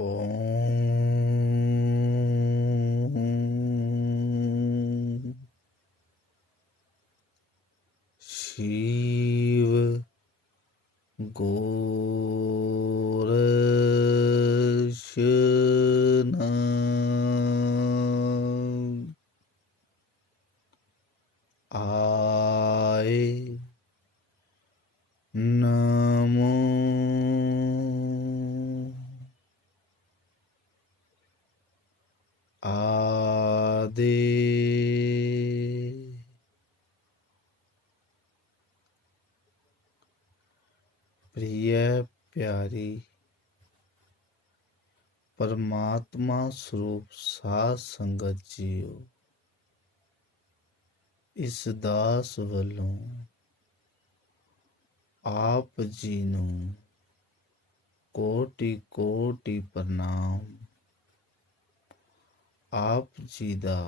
ॐ शिव गोरक्षनाथ आए नमो आदे प्रिय प्यारी परमात्मा स्वरूप साध संगत जीओ, इस दास ਵੱਲੋਂ ਆਪ ਜੀ ਨੂੰ ਕੋਟि ਕੋਟि ਪ੍ਰਣਾਮ। ਆਪ ਜੀ ਦਾ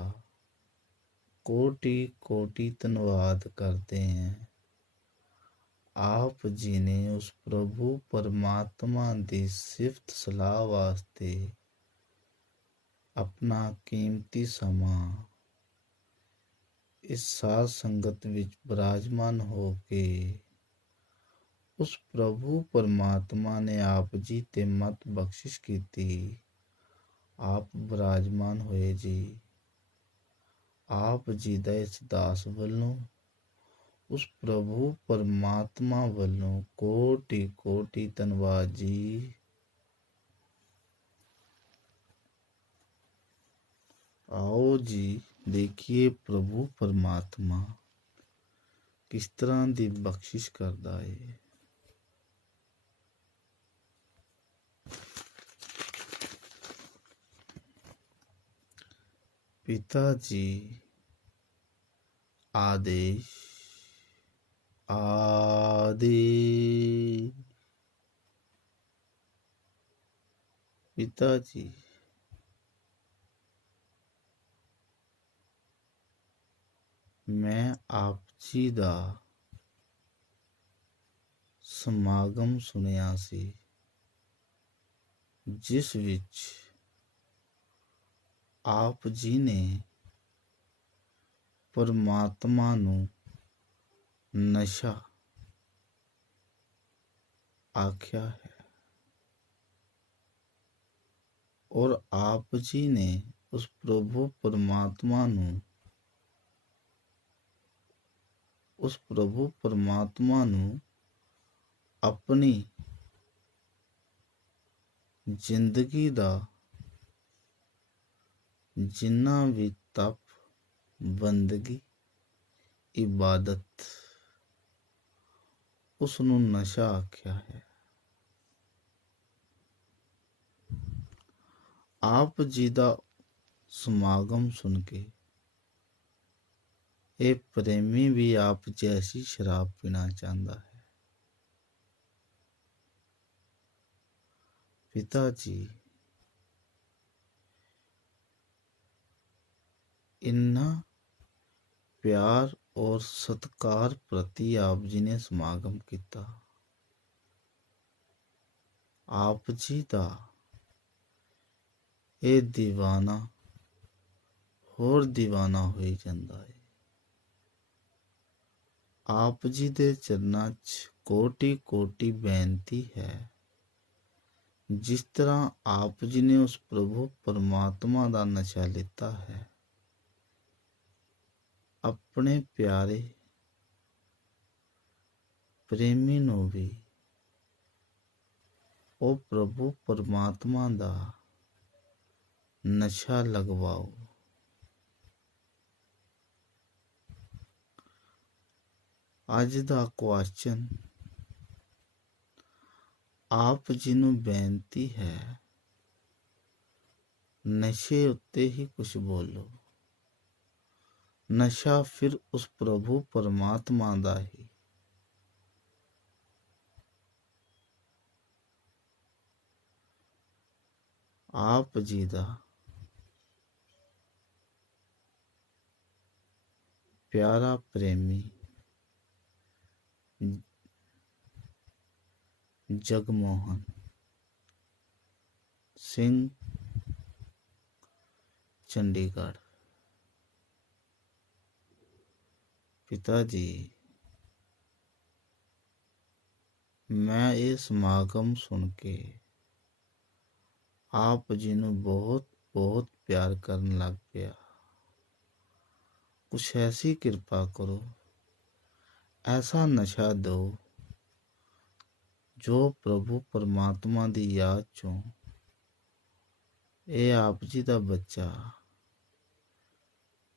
ਕੋਟि ਕੋਟि ਧੰਨਵਾਦ ਕਰਦੇ हैं। ਆਪ ਜੀ ਨੇ ਉਸ ਪ੍ਰਭੂ ਪਰਮਾਤਮਾ ਦੀ ਸਿਫਤ ਸਲਾਹ ਵਾਸਤੇ ਆਪਣਾ ਕੀਮਤੀ ਸਮਾਂ ਇਸ ਸਾਧ ਸੰਗਤ ਵਿੱਚ ਬਿਰਾਜਮਾਨ ਹੋ ਕੇ ਉਸ ਪ੍ਰਭੂ ਪਰਮਾਤਮਾ ਨੇ ਆਪ ਜੀ ਤੇ ਮਤ ਬਖਸ਼ਿਸ਼ ਕੀਤੀ। ਆਪ ਬਿਰਾਜਮਾਨ ਹੋਏ ਜੀ। ਆਪ ਜੀ ਦਾ ਇਸ ਦਾਸ ਵੱਲੋਂ ਉਸ ਪ੍ਰਭੂ ਪਰਮਾਤਮਾ ਵੱਲੋਂ ਕੋਟि ਕੋਟि ਧੰਨਵਾਦ ਜੀ। आओ जी देखिए प्रभु परमात्मा किस तरह की बख्शिश करता है। पिता जी आदेश आदेश। पिता जी मैं आप जी ਦਾ ਸਮਾਗਮ ਸੁਣਿਆ ਸੀ, ਜਿਸ ਵਿੱਚ ਆਪ ਜੀ ਨੇ ਪਰਮਾਤਮਾ ਨੂੰ ਨਸ਼ਾ ਆਖਿਆ ਹੈ ਔਰ ਆਪ ਜੀ ਨੇ ਉਸ ਪ੍ਰਭੂ ਪਰਮਾਤਮਾ ਨੂੰ ਆਪਣੀ ਜ਼ਿੰਦਗੀ ਦਾ ਜਿੰਨਾ ਵੀ ਤਪ, ਬੰਦਗੀ, ਇਬਾਦਤ ਉਸ ਨੂੰ ਨਸ਼ਾ ਆਖਿਆ ਹੈ। ਆਪ ਜੀ ਦਾ ਸਮਾਗਮ ਸੁਣ ਕੇ ਇਹ ਪ੍ਰੇਮੀ ਵੀ ਆਪ ਜੈਸੀ ਸ਼ਰਾਬ ਪੀਣਾ ਚਾਹੁੰਦਾ ਹੈ। पिता जी इन्ना प्यार और सत्कार प्रति आप जी ने समागम किया। आप जी का ये दीवाना होर दीवाना हो जाता है। आप जी दे चरनां च कोटि कोटि बेनती है। जिस तरह आप जी ने उस प्रभु परमात्मा का नशा लिता है, अपने प्यारे प्रेमी नूं भी ओ प्रभु परमात्मा का नशा लगवाओ। अज दा क्वेश्चन आप जी नूं बेनती है, नशे उत्ते ही कुछ बोलो। नशा फिर उस प्रभु परमात्मा दा ही। आप जी दा प्यारा प्रेमी जगमोहन ਸਿੰਘ, ਚੰਡੀਗੜ੍ਹ। ਪਿਤਾ ਜੀ, ਮੈਂ ਇਹ ਸਮਾਗਮ ਸੁਣ ਕੇ ਆਪ ਜੀ ਨੂੰ ਬਹੁਤ ਬਹੁਤ ਪਿਆਰ ਕਰਨ ਲੱਗ ਪਿਆ। ਕੁਛ ਐਸੀ ਕਿਰਪਾ ਕਰੋ, ਐਸਾ ਨਸ਼ਾ ਦਿਓ ਜੋ ਪ੍ਰਭੂ ਪਰਮਾਤਮਾ ਦੀ ਯਾਦ ਚੋਂ ਇਹ ਆਪ ਜੀ ਦਾ ਬੱਚਾ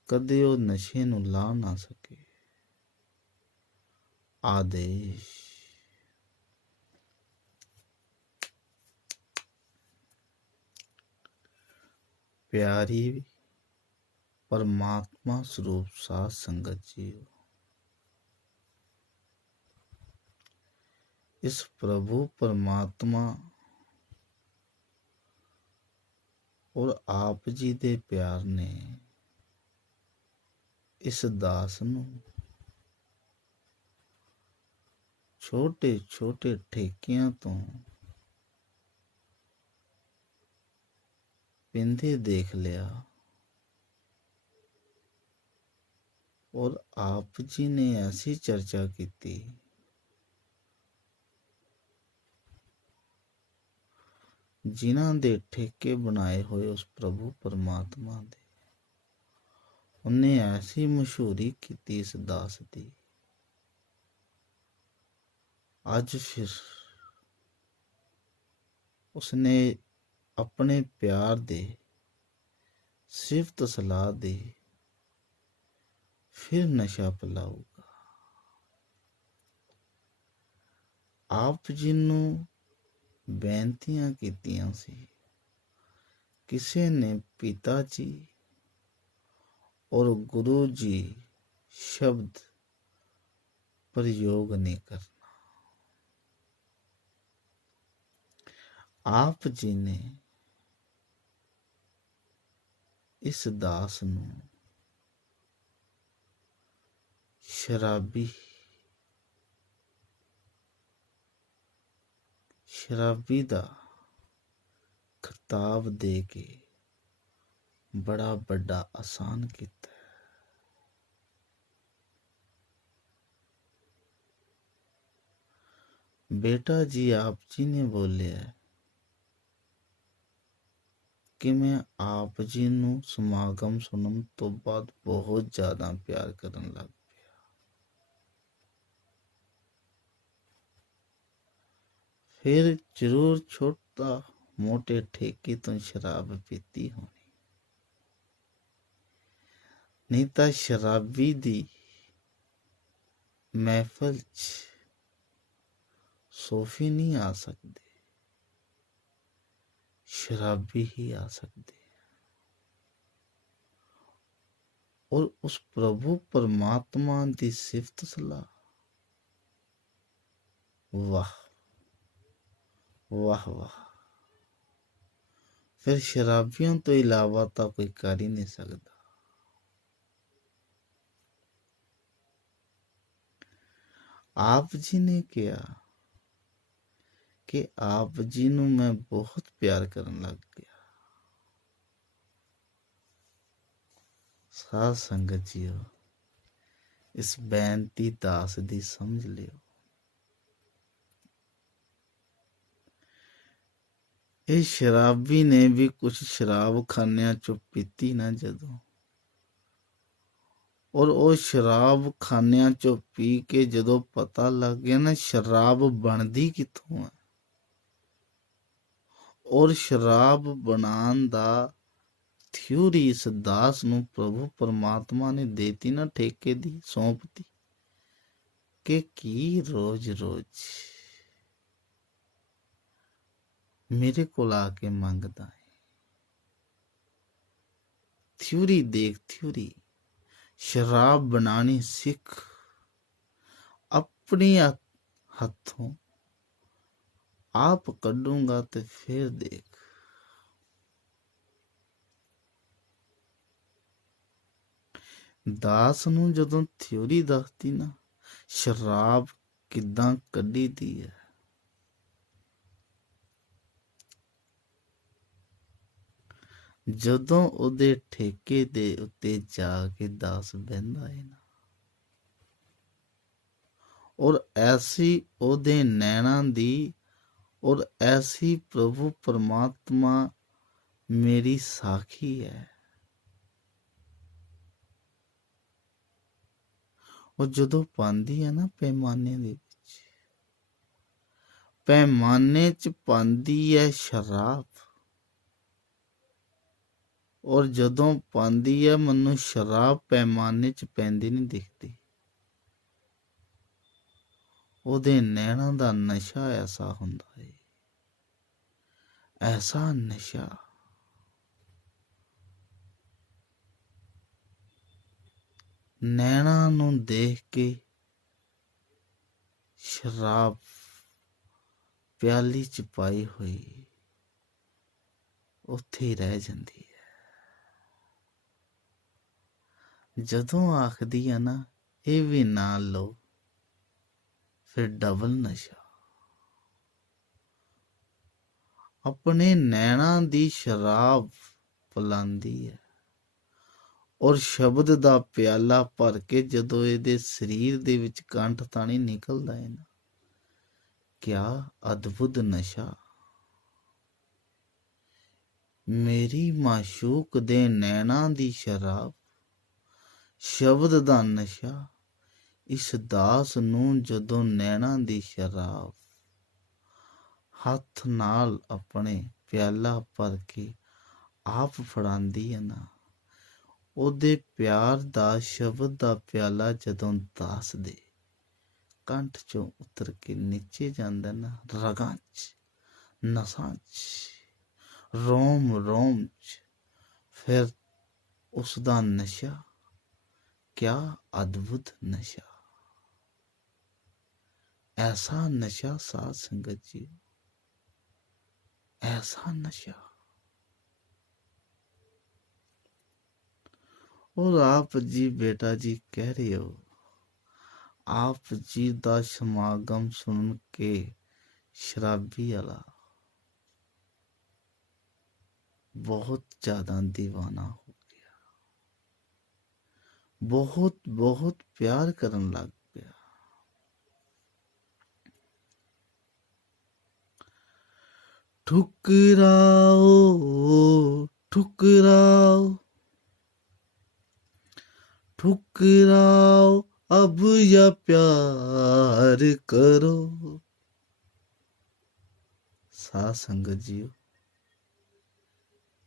ਕਦੇ ਉਹ ਨਸ਼ੇ ਨੂੰ ਲਾ ਨਾ ਸਕੇ। ਆਦੇਸ਼। ਪਿਆਰੀ परमात्मा स्वरूप साध संगत जीव, इस प्रभु परमात्मा और आप जी दे प्यार ने इस दास नूं छोटे छोटे ठेकियां तो पिंदे देख लिया और आप जी ने ऐसी चर्चा की थी जिन्हां दे ठेके बनाए हुए उस प्रभु परमात्मा दे, उन्हें ऐसी मशहूरी की थी इस दास दी। आज फिर उसने अपने प्यार दे सिफत सलाह दी फिर नशा पिलाऊगा। आप जी नूं बेनतियां कीतियां सी, किसी ने पिता जी और गुरु जी शब्द प्रयोग नहीं करना। आप जी ने इस दास नूं शराबी दा खिताब दे के बड़ा बड़ा आसान किया। बेटा जी, आप जी ने बोलिया कि मैं आप जी नूं समागम सुनन तो बाद बहुत ज्यादा प्यार करन लग पिया। फिर जरूर छोटा मोटे ठेके तो शराब पीती होनी, नहीं तो शराबी दी महफल च सोफी नहीं आ सकते, शराबी ही आ सकते। और उस प्रभु परमात्मा की सिफत सलाह, वाह वाह वाह। फिर शराबियों तो इलावा तो कोई कर ही नहीं सकता। आप जी ने कहा कि आप जी नूं मैं बहुत प्यार करन लग गया। साध संगत जीओ, इस बेनती दास दी समझ लियो। इस शराबी ने भी कुछ शराब खानिया चो पीती ना जदों, और वो शराब खानिया चो पी के जदों पता लग गया ना शराब बनदी कित्थों है, और शराब बनान दा थ्योरी इस दास नूं प्रभु परमात्मा ने देती ना ठेके दी सौंपती कि की रोज रोज मेरे को आके मंगदा है। थ्योरी देख, थ्योरी शराब बनानी सीख, अपने हथों आप कड्डूंगा तो फिर देख। दास नूं जदों थ्योरी दसदी ना शराब किदां कड्डी दी है, ਜਦੋਂ ਉਹਦੇ ਠੇਕੇ ਦੇ ਉੱਤੇ ਜਾ ਕੇ ਦਾਸ ਬਹਿੰਦਾ ਹੈ ਨਾ, ਔਰ ਐਸੀ ਉਹਦੇ ਨੈਣਾਂ ਦੀ, ਔਰ ਐਸੀ ਪ੍ਰਭੂ ਪਰਮਾਤਮਾ ਮੇਰੀ ਸਾਖੀ ਹੈ। ਉਹ ਜਦੋਂ ਪਾਉਂਦੀ ਹੈ ਨਾ ਪੈਮਾਨੇ ਦੇ ਵਿੱਚ, ਪੈਮਾਨੇ 'ਚ ਪਾਉਂਦੀ ਹੈ ਸ਼ਰਾਬ, ਔਰ ਜਦੋਂ ਪਾਉਂਦੀ ਹੈ ਮੈਨੂੰ ਸ਼ਰਾਬ ਪੈਮਾਨੇ 'ਚ ਪੈਂਦੀ ਨਹੀਂ ਦਿਖਦੀ। ਉਹਦੇ ਨੈਣਾਂ ਦਾ ਨਸ਼ਾ ਐਸਾ ਹੁੰਦਾ ਹੈ, ਐਸਾ ਨਸ਼ਾ। ਨੈਣਾਂ ਨੂੰ ਦੇਖ ਕੇ ਸ਼ਰਾਬ ਪਿਆਲੀ 'ਚ ਪਾਈ ਹੋਈ ਉੱਥੇ ਹੀ ਰਹਿ ਜਾਂਦੀ ਹੈ। ਜਦੋਂ ਆਖਦੀ ਆ ਨਾ ਇਹ ਵੀ ਨਾ ਲਓ, ਫਿਰ ਡਬਲ ਨਸ਼ਾ। ਆਪਣੇ ਨੈਣਾਂ ਦੀ ਸ਼ਰਾਬ ਪਿਲਾਂਦੀ ਹੈ, ਔਰ ਸ਼ਬਦ ਦਾ ਪਿਆਲਾ ਭਰ ਕੇ ਜਦੋਂ ਇਹਦੇ ਸਰੀਰ ਦੇ ਵਿੱਚ ਕੰਠ ਤਾਣੀ ਨਿਕਲਦਾ ਹੈ ਨਾ, ਕਿਆ ਅਦਭੁਤ ਨਸ਼ਾ। ਮੇਰੀ ਮਾਸ਼ੂਕ ਦੇ ਨੈਣਾਂ ਦੀ ਸ਼ਰਾਬ, ਸ਼ਬਦ ਦਾ ਨਸ਼ਾ। ਇਸ ਦਾਸ ਨੂੰ ਜਦੋਂ ਨੈਣਾਂ ਦੀ ਸ਼ਰਾਬ ਹੱਥ ਨਾਲ ਆਪਣੇ ਪਿਆਲਾ ਭਰ ਕੇ ਆਪ ਫੜਾਂਦੀ ਹੈ ਨਾ, ਉਹਦੇ ਪਿਆਰ ਦਾ ਸ਼ਬਦ ਦਾ ਪਿਆਲਾ ਜਦੋਂ ਦਾਸ ਦੇ ਕੰਠ ਚੋਂ ਉਤਰ ਕੇ ਨੀਚੇ ਜਾਂਦਾ ਨਾ, ਰਗਾਂ 'ਚ, ਨਸਾਂ 'ਚ, ਰੋਮ ਰੋਮ 'ਚ, ਫਿਰ ਉਸ ਦਾ ਨਸ਼ਾ, ਕਿਆ ਅਦਭੁਤ ਨਸ਼ਾ। ਐਸਾ ਨਸ਼ਾ ਸਾਧ ਸੰਗਤ ਜੀ, ਐਸਾ ਨਸ਼ਾ। ਔਰ ਆਪ ਜੀ ਬੇਟਾ ਜੀ ਕਹਿ ਰਹੇ ਹੋ, ਆਪ ਜੀ ਦਾ ਸਮਾਗਮ ਸੁਣ ਕੇ ਸ਼ਰਾਬੀ ਵਾਲਾ ਬਹੁਤ ਜ਼ਿਆਦਾ دیਵਾਨਾ ਹੋ ਗਿਆ, ਬਹੁਤ ਬਹੁਤ ਪਿਆਰ ਕਰਨ ਲੱਗ ਪਿਆ। ਠੁਕਰਾਓ ਠੁਕਰਾਓ ठुकराओ अब या प्यार करो। ਸਾਧ ਸੰਗਤ ਜੀਓ,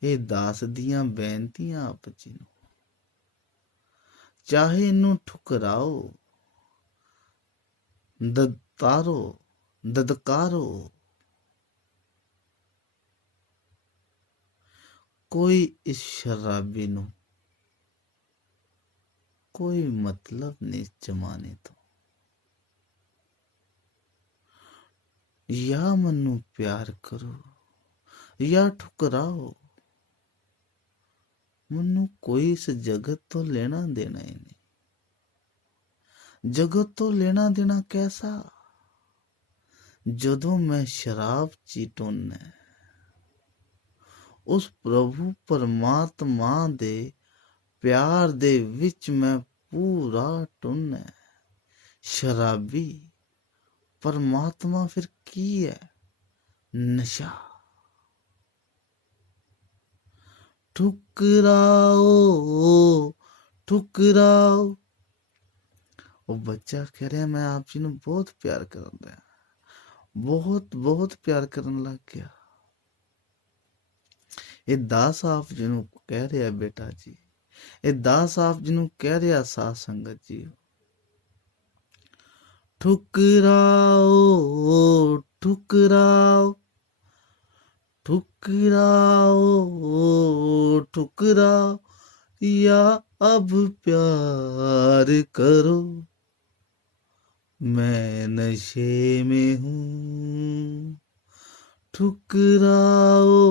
ਇਹ ਦਾਸ ਦੀਆਂ ਬੇਨਤੀਆਂ ਆਪ ਜੀ ਨੂੰ, ਚਾਹੇ ਇਹਨੂੰ ਠੁਕਰਾਓ, ਦਤਾਰੋ, ਦਦਕਾਰੋ, ਕੋਈ ਇਸ ਸ਼ਰਾਬੀ ਨੂੰ कोई मतलब नहीं जमाने तो, या मनु प्यार करो या ठुकराओ, मनु कोई इस जगत तो लेना देना ही नहीं। जगत तो लेना देना कैसा, जदों मैं शराब चीटून उस प्रभु परमात्मा दे प्यार दे विच मैं पूरा टुन है। शराबी परमात्मा फिर की है, नशा। ठुकराओ ठुकराओ। वो बच्चा कह रहा मैं आप जी ਨੂੰ बहुत प्यार करदा, बहुत बहुत प्यार करन लग गया। ये दास आप जी ਨੂੰ कह रहा बेटा जी, ਇਹ ਦਾਸ ਆਪ ਜੀ ਨੂੰ ਕਹਿ ਰਿਹਾ ਸਾਧ ਸੰਗਤ ਜੀ, ਠੁਕਰਾਓ ਠੁਕਰਾਓ ਠੁਕਰਾਓ ਠੁਕਰਾਓ, या अब प्यार करो, मैं नशे में हूँ। ठुकराओ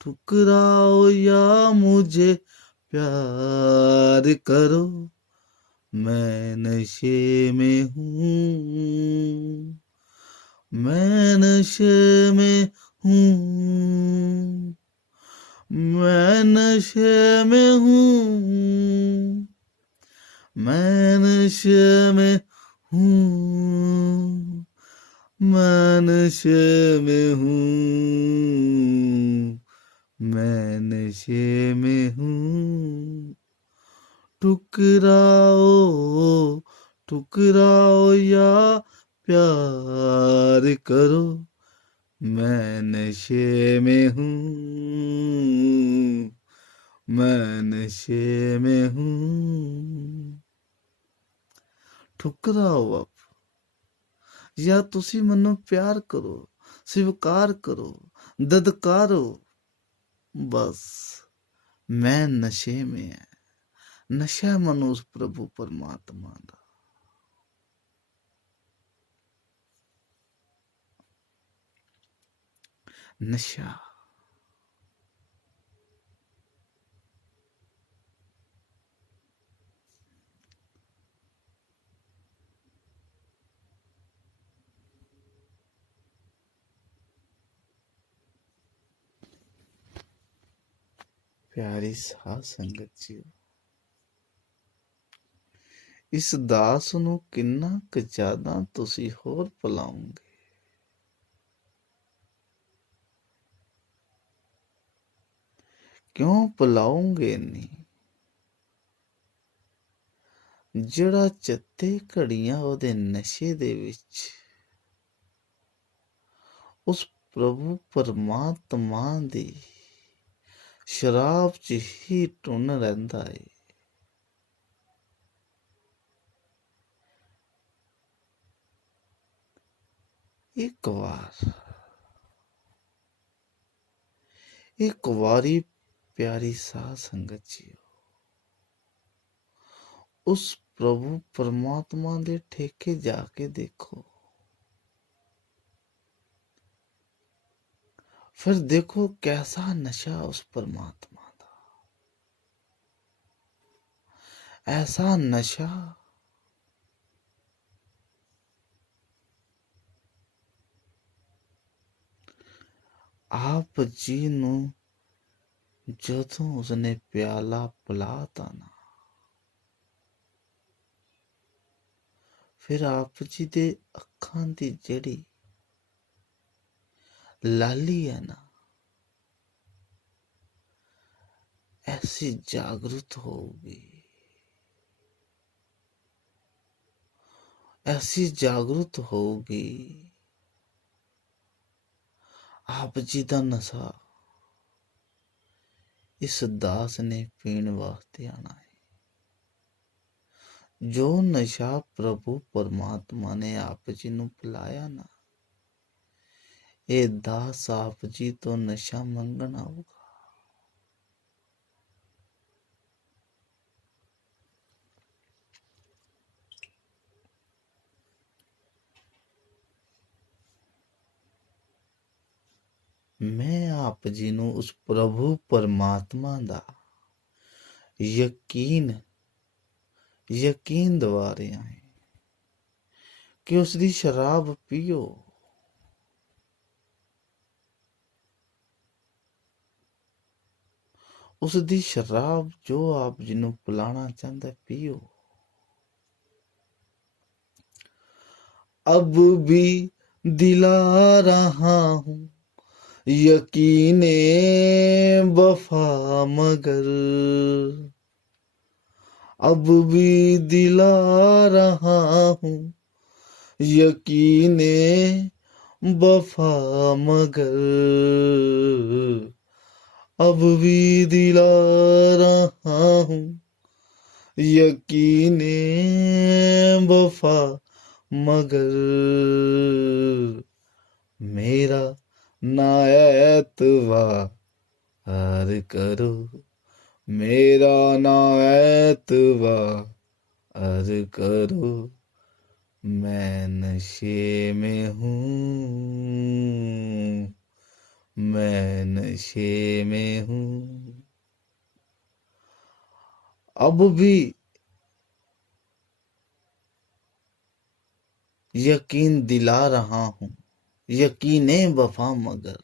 ठुकराओ या मुझे प्यार करो, मैं नशे में हूँ, मैं नशे में हूँ, नशे में हूँ, मैं नशे में हूँ, मैं नशे में हूँ, मैं नशे में हूँ। ठुकराओ ठुकराओ या प्यार करो, मैं नशे में हूँ, मैं नशे में हूँ। ठुकराओ अब, या तुसी मनो प्यार करो, स्वीकार करो, ददकारो, बस मैं नशे में है। नशा मनो उस प्रभु परमात्मा दा। नशा प्यारी साध संगत जी, इस दास ਨੂੰ ਕਿੰਨਾ ਕੁ ਜ਼ਿਆਦਾ ਤੁਸੀਂ ਹੋਰ ਪਿਲਾਉਂਗੇ। ਕਿਉਂ ਪਿਲਾਉਂਗੇ ਨਹੀਂ? ਜਿਹੜਾ ਚੱਤੇ ਘੜੀਆਂ ਉਹਦੇ ਨਸ਼ੇ ਦੇ ਵਿੱਚ ਉਸ ਪ੍ਰਭੂ ਪਰਮਾਤਮਾ ਦੀ ਸ਼ਰਾਬ 'ਚ ਹੀ ਟੁੰਨ ਰਹਿੰਦਾ ਏ। ਇੱਕ ਵਾਰੀ प्यारी साध संगत जी, उस प्रभु परमात्मा दे ठेके जाके देखो, फिर देखो कैसा नशा उस परमात्मा दा, ऐसा नशा आप जी नू जदों उसने प्याला पिलाता ना, फिर आप जी दे अखां दी जड़ी लाली है ना, ऐसी जागृत होगी, ऐसी जागृत होगी। आप जी दा नशा इस दास ने पीण वास्ते आना है। जो नशा प्रभु परमात्मा ने आप जी नू पिलाया ना, ये दास आप जी तो नशा मंगन आऊगा। मैं आप जी नू उस प्रभु परमात्मा दा यकीन दवा रहा है कि उसकी शराब पियो, उसकी शराब जो आप जी नू पिलाना चाहता है पियो। अब भी दिला रहा हूं यकीने वफा मगर, अब भी दिला रहा हूं यकीने वफा मगर, अब भी दिला रहा हूं यकीने वफा मगर, मेरा ना एतबार करो, मेरा ना एतबार करो, मैं नशे में हूँ, मैं नशे में हूँ। अब भी यकीन दिला रहा हूं यकीने वफा मगर,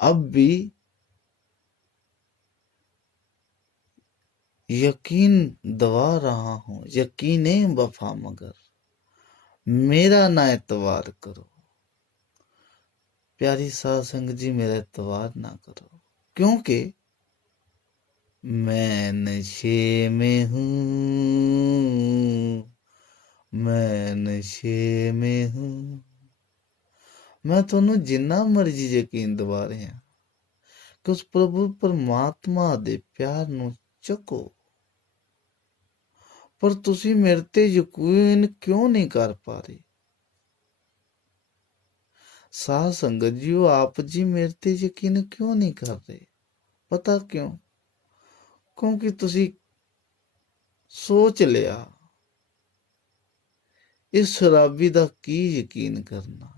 अब भी यकीन दवा रहा हूं, यकीने वफा मगर मेरा ना एतवार करो। प्यारी साध संगत जी, मेरा एतवार ना करो, क्योंकि मैं नशे में हूँ, मैं नशे में हूँ। मैं ਤੁਹਾਨੂੰ ਜਿੰਨਾ ਮਰਜ਼ੀ ਯਕੀਨ ਦਿਵਾ ਰਿਹਾ ਕਿ ਉਸ ਪ੍ਰਭੂ ਪਰਮਾਤਮਾ ਦੇ ਪਿਆਰ ਨੂੰ ਚੱਕੋ, ਪਰ ਤੁਸੀਂ ਮੇਰੇ ਤੇ ਯਕੀਨ ਕਿਉਂ ਨਹੀਂ ਕਰ ਪਾ ਰਹੇ? ਸਾਧ ਸੰਗਤ ਜੀਓ, ਆਪ ਜੀ ਮੇਰੇ ਤੇ ਯਕੀਨ ਕਿਉਂ ਨਹੀਂ ਕਰ ਰਹੇ? ਪਤਾ ਕਿਉਂ? ਕਿਉਂਕਿ ਤੁਸੀਂ ਸੋਚ ਲਿਆ ਇਸ ਸ਼ਰਾਬੀ ਦਾ ਕੀ ਯਕੀਨ ਕਰਨਾ,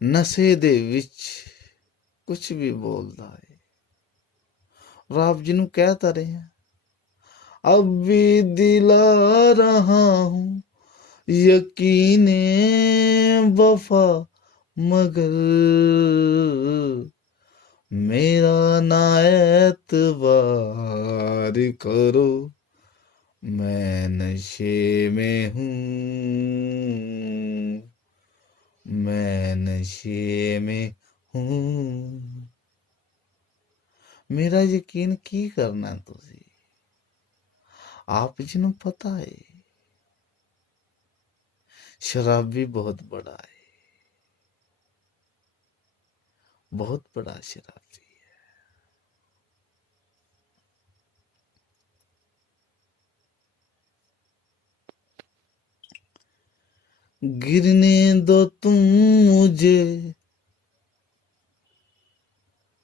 ਨਸ਼ੇ ਦੇ ਵਿੱਚ ਕੁਝ ਵੀ ਬੋਲਦਾ ਹੈ। और आप जी ਨੂੰ ਕਹਿ ਤਾਂ ਰਹੇ हैं, अब भी दिला रहा हूं यकीने वफा मगर मेरा ना एतबार करो। मैं नशे में हूँ, मैं नशे में हूँ। मेरा यकीन की करना तुसी? आप जी ਨੂੰ ਪਤਾ ਹੈ शराबी बहुत बड़ा है, बहुत बड़ा शराबी है। गिरने दो तुम मुझे,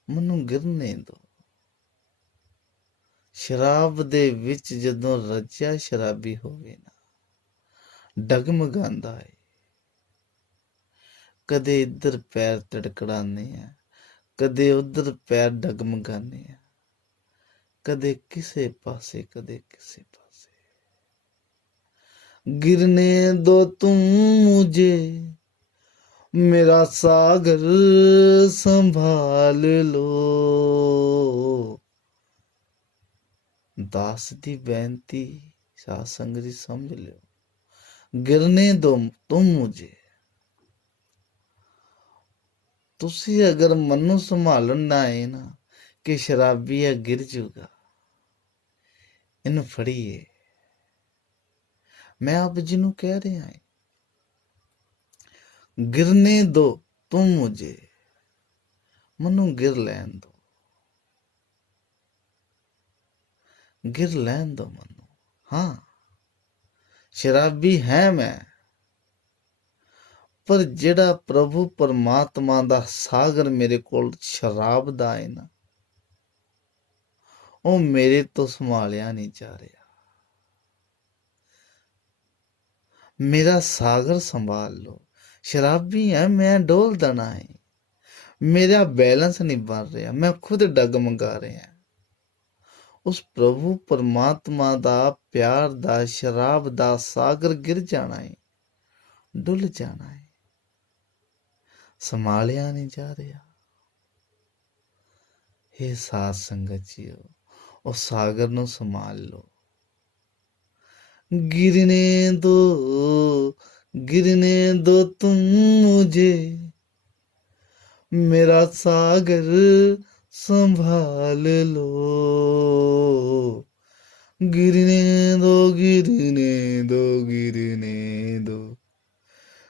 मनु गिरने दो। शराब दे विच जदों रज्या शराबी होवे ना, डगमगांदा है। कदे इधर पैर तड़कड़ाने हैं, कदे उधर पैर डगमगाने हैं, कदे किसे पासे कदे किसे पासे। गिरने दो तुम मुझे, मेरा सागर संभाल लो। दास दी बेनती साध संगत जी समझ लो। गिरने दो तुम मुझे, तुसी अगर मनु संभालन ना आए ना कि शराबी है गिर जूगा, इन फड़िए। मैं आप जी नू कह रहा है, गिरने दो तुम मुझे, मनु गिर लैन दो, गिर लैन दो मनु। हाँ, शराबी है मैं, पर जेड़ा प्रभु परमात्मा दा सागर मेरे कोल शराब दा है ना, वो मेरे तो संभालिया नहीं जा रहा। मेरा सागर संभाल लो। शराबी है मैं, डोल देना है, मेरा बैलेंस नहीं बन रहा, मैं खुद डगमगा रहा है। उस प्रभु परमात्मा दा प्यार दा शराब दा सागर गिर जाना है, डुल जाना है, संभालिया नहीं जा रहा। हे साध संगत जीओ, उस सागर नू संभाल लो। गिरने दो, गिरने दो तुम मुझे, मेरा सागर संभाल लो। गिरने दो, गिरने दो, गिरने दो,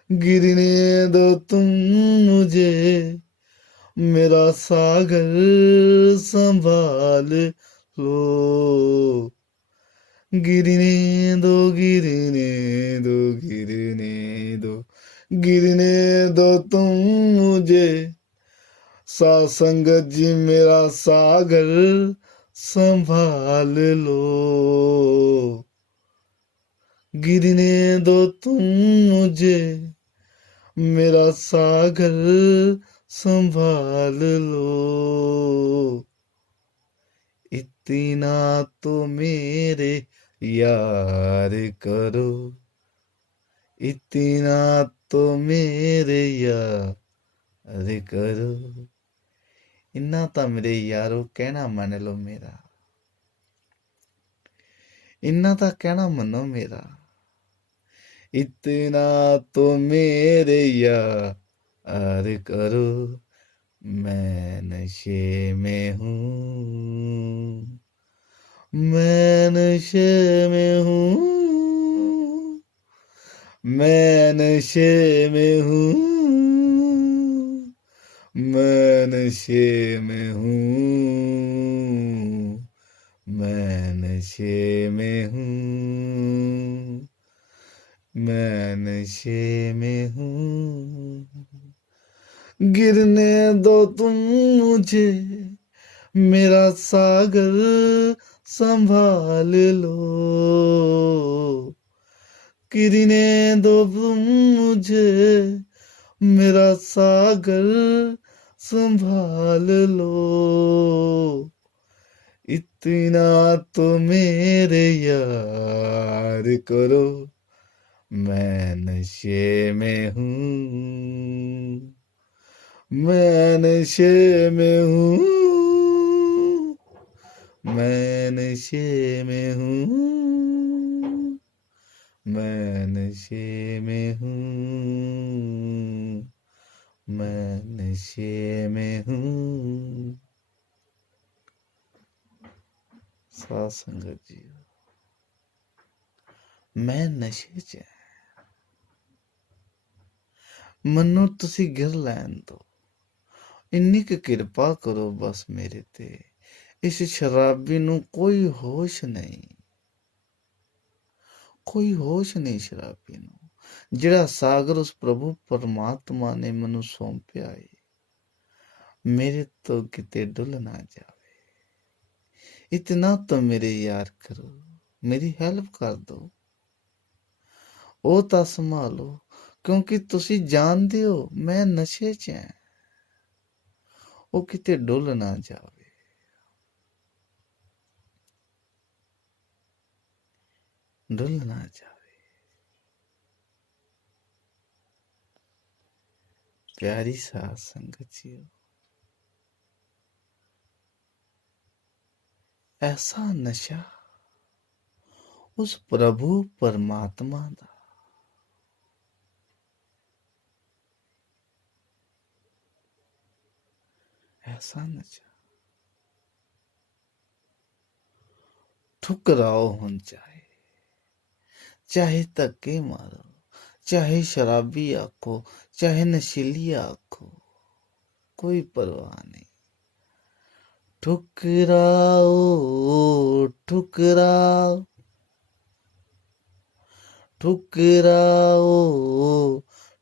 गिरने दो तुम मुझे, मेरा सागर संभाल लो। गिरने दो, गिरने दो, गिरने दो, गिरने दो तुम मुझे, साध संगत जी मेरा सागर संभाल लो। गिरने दो तुम मुझे, मेरा सागर संभाल लो। इतना तो मेरे यार करो, इतना तो मेरे यार करो। इन्ना तो मेरे यारो कहना मान लो मेरा। इन्ना तां कहना मन्नो मेरा, इतना तो मेरे यार करो, मैं नशे में हूँ, मैं नशे में हूँ, मैं नशे में हूँ, मैं नशे में हूँ, मैं नशे में हूँ, मैं नशे में हूँ। गिरने दो तुम मुझे, मेरा सागर संभाल लो, गिरने दो तुम मुझे, मेरा सागर संभाल लो, इतना तो मेरे यार करो, मैं नशे में हूँ, मैं नशे में हूँ, मैं नशे में हूँ, मैं नशे में हूँ, मैं नशे में हूँ। साध संगत जी, मैं नशे च मनो तुसी गिर लैन दो, इन्नी क किरपा करो बस मेरे ते, इस शराबी नू कोई होश नहीं, कोई होश नहीं शराबी नू, जिहड़ा सागर उस प्रभु परमात्मा ने मनु सौंपिया है, मेरे तो किते डुल ना जावे, इतना तो मेरे यार करो, मेरी हेल्प कर दो, ਉਹ ਤਾਂ ਸੰਭਾਲੋ, ਕਿਉਂਕਿ ਤੁਸੀਂ ਜਾਣਦੇ ਹੋ ਮੈਂ ਨਸ਼ੇ 'ਚ ਹਾਂ, ਉਹ ਕਿਤੇ ਡੁੱਲ ਨਾ ਜਾਵੇ, ਡੁੱਲ ਨਾ ਜਾਵੇ। प्यारी साध संगत जी, ऐसा नशा उस प्रभु परमात्मा दा, ऐसा नशा ठुकराओ हुन, चाहे चाहे धक्के मारो, चाहे शराबी आखो, चाहे नशीली आखो, कोई परवाह नहीं, ठुकराओ ठुकराओ ठुकराओ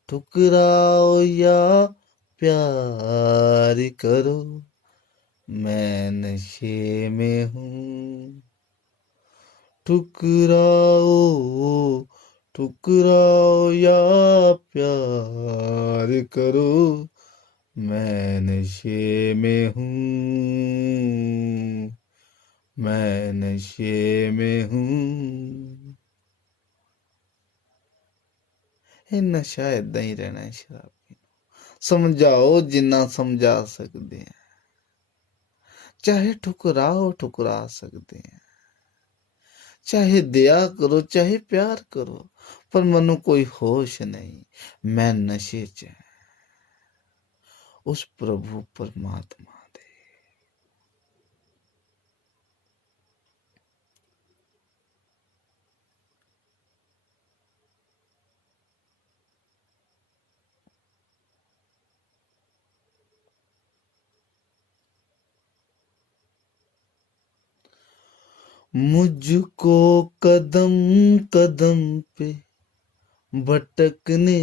ठुकराओ या प्यार करो, मैं नशे में हूँ, ठुकराओ ठुकराओ या प्यार करो, मैं नशे में हूँ, मैं नशे में हूँ। ਇਹ ਨਸ਼ਾ ਇਦਾਂ ਹੀ ਰਹਿਣਾ ਹੈ ਸ਼ਰਾਬੀ ਨੂੰ, ਸਮਝਾਓ ਜਿੰਨਾ ਸਮਝਾ ਸਕਦੇ ਆ, ਚਾਹੇ ਠੁਕਰਾਓ ਠੁਕਰਾ ਸਕਦੇ ਆ, ਚਾਹੇ ਦਇਆ ਕਰੋ ਚਾਹੇ ਪਿਆਰ ਕਰੋ, ਪਰ ਮੈਨੂੰ ਕੋਈ ਹੋਸ਼ ਨਹੀਂ, ਮੈਂ ਨਸ਼ੇ 'ਚ ਹਾਂ ਉਸ ਪ੍ਰਭੂ ਪਰਮਾਤਮਾ ਦੇ। मुझको कदम कदम पे भटकने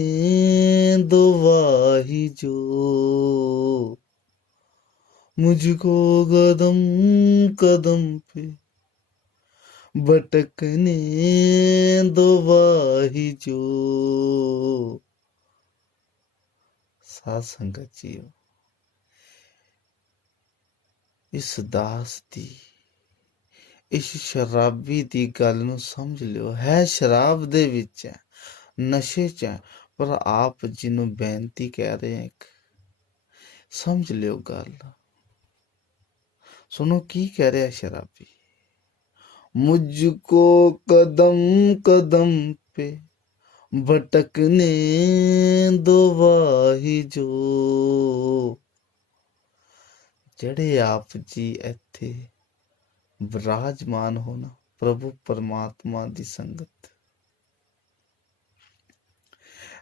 दो वाही जो, मुझको कदम कदम पे भटकने दो वाही जो। साध संगत जीओ, इस दास दी, इस शराबी दी गल नूं समझ लिओ, है शराब दे विच है, नशे च है, पर आप जिन्हों बेनती कह रहे हैं, एक समझ लिओ गल, सुनो की कह रहा शराबी, मुझको कदम कदम पे भटकने दो वाही जो। ਜਿਹੜੇ ਆਪ ਜੀ ਇੱਥੇ ਵਿਰਾਜਮਾਨ ਹੋ ਨਾ ਪ੍ਰਭੂ ਪਰਮਾਤਮਾ ਦੀ ਸੰਗਤ,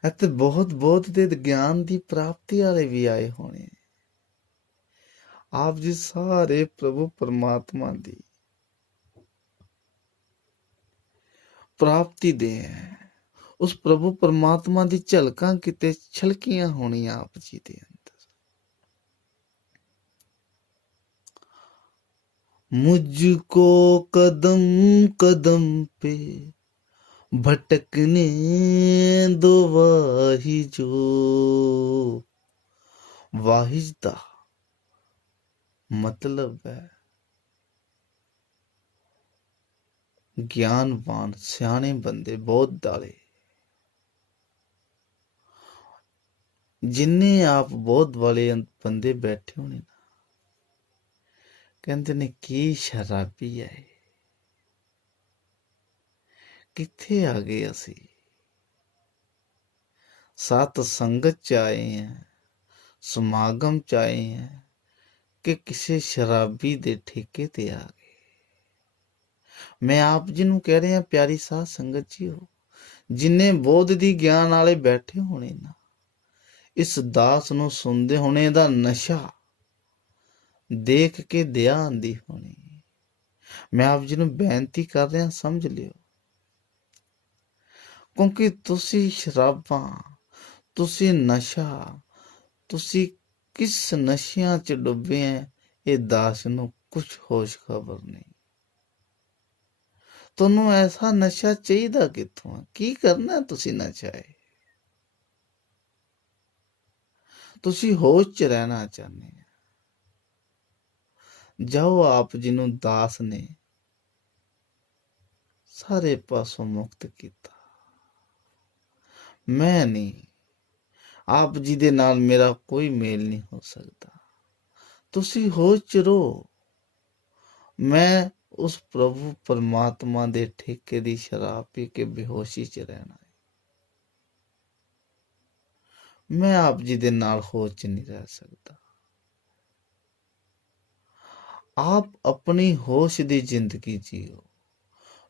ਇੱਥੇ ਬਹੁਤ ਬਹੁਤ ਦੇ ਗਿਆਨ ਦੀ ਪ੍ਰਾਪਤੀ ਵਾਲੇ ਵੀ ਆਏ ਹੋਣੇ। ਆਪ ਜੀ ਸਾਰੇ ਪ੍ਰਭੂ ਪਰਮਾਤਮਾ ਦੀ ਪ੍ਰਾਪਤੀ ਦੇ ਹੈ। ਉਸ ਪ੍ਰਭੂ ਪਰਮਾਤਮਾ ਦੀ ਝਲਕਾਂ ਕਿਤੇ ਛਲਕੀਆਂ ਹੋਣੀਆਂ ਆਪ ਜੀ ਦੇ ਅੰਦਰ। मुझको कदम कदम पे भटकने दो वाही जो। वाहिज दा मतलब है ਗਿਆਨਵਾਨ ਸਿਆਣੇ ਬੰਦੇ, ਬਹੁਤ ਵਾਲੇ। ਜਿੰਨੇ ਆਪ ਬਹੁਤ ਵਾਲੇ ਬੰਦੇ ਬੈਠੇ ਹੋਣੇ ਨਾ, ਕਹਿੰਦੇ ਨੇ ਕੀ ਸ਼ਰਾਬੀ ਹੈ, ਕਿੱਥੇ ਆ ਗਏ ਅਸੀਂ। ਸਤ ਸੰਗਤ ਚ ਆਏ ਹਾਂ, ਸਮਾਗਮ ਚ ਆਏ ਹਾਂ ਕਿ ਕਿਸੇ ਸ਼ਰਾਬੀ ਦੇ ਠੇਕੇ ਤੇ ਆ ਗਏ। ਮੈਂ ਆਪ ਜੀ ਨੂੰ ਕਹਿ ਰਿਹਾ, ਪਿਆਰੀ ਸਾਧ ਸੰਗਤ ਜੀਓ, ਜਿੰਨੇ ਬੋਧ ਦੀ ਗਿਆਨ ਵਾਲੇ ਬੈਠੇ ਹੋਣੇ ਨਾ, ਇਸ ਦਾਸ ਨੂੰ ਸੁਣਦੇ ਹੋਣੇ ਦਾ ਨਸ਼ਾ ਦੇਖ ਕੇ ਦਇਆ ਆਂਦੀ ਹੋਣੀ। ਮੈਂ ਆਪ ਜੀ ਨੂੰ ਬੇਨਤੀ ਕਰ ਰਿਹਾ, ਸਮਝ ਲਿਓ, ਕਿਉਂਕਿ ਤੁਸੀਂ ਸ਼ਰਾਬਾਂ, ਤੁਸੀਂ ਨਸ਼ਾ, ਤੁਸੀਂ ਕਿਸ ਨਸ਼ਿਆਂ 'ਚ ਡੁੱਬੇ ਐ, ਇਹ ਦਾਸ ਨੂੰ ਕੁਛ ਹੋਸ਼ ਖਬਰ ਨਹੀਂ। ਤੁਹਾਨੂੰ ਐਸਾ ਨਸ਼ਾ ਚਾਹੀਦਾ ਕਿੱਥੋਂ? ਕੀ ਕਰਨਾ ਤੁਸੀਂ ਨਸ਼ਾ ਹੈ? ਤੁਸੀਂ ਹੋਸ਼ 'ਚ ਰਹਿਣਾ ਚਾਹੁੰਦੇ ਆ, ਜਾਓ। ਆਪ ਜੀ ਨੂੰ ਦਾਸ ਨੇ ਸਾਰੇ ਪਾਸੋਂ ਮੁਕਤ ਕੀਤਾ। ਮੈਂ ਨਹੀਂ, ਆਪ ਜੀ ਦੇ ਨਾਲ ਮੇਰਾ ਕੋਈ ਮੇਲ ਨਹੀਂ ਹੋ ਸਕਦਾ। ਤੁਸੀਂ ਹੋਸ਼ 'ਚ ਰਹੋ। ਮੈਂ ਉਸ ਪ੍ਰਭੂ ਪਰਮਾਤਮਾ ਦੇ ਠੇਕੇ ਦੀ ਸ਼ਰਾਬ ਪੀ ਕੇ ਬੇਹੋਸ਼ੀ 'ਚ ਰਹਿਣਾ ਹੈ। ਮੈਂ ਆਪ ਜੀ ਦੇ ਨਾਲ ਹੋਸ਼ 'ਚ ਨਹੀਂ ਰਹਿ ਸਕਦਾ। ਆਪ ਆਪਣੀ ਹੋਸ਼ ਦੀ ਜ਼ਿੰਦਗੀ ਜੀਓ।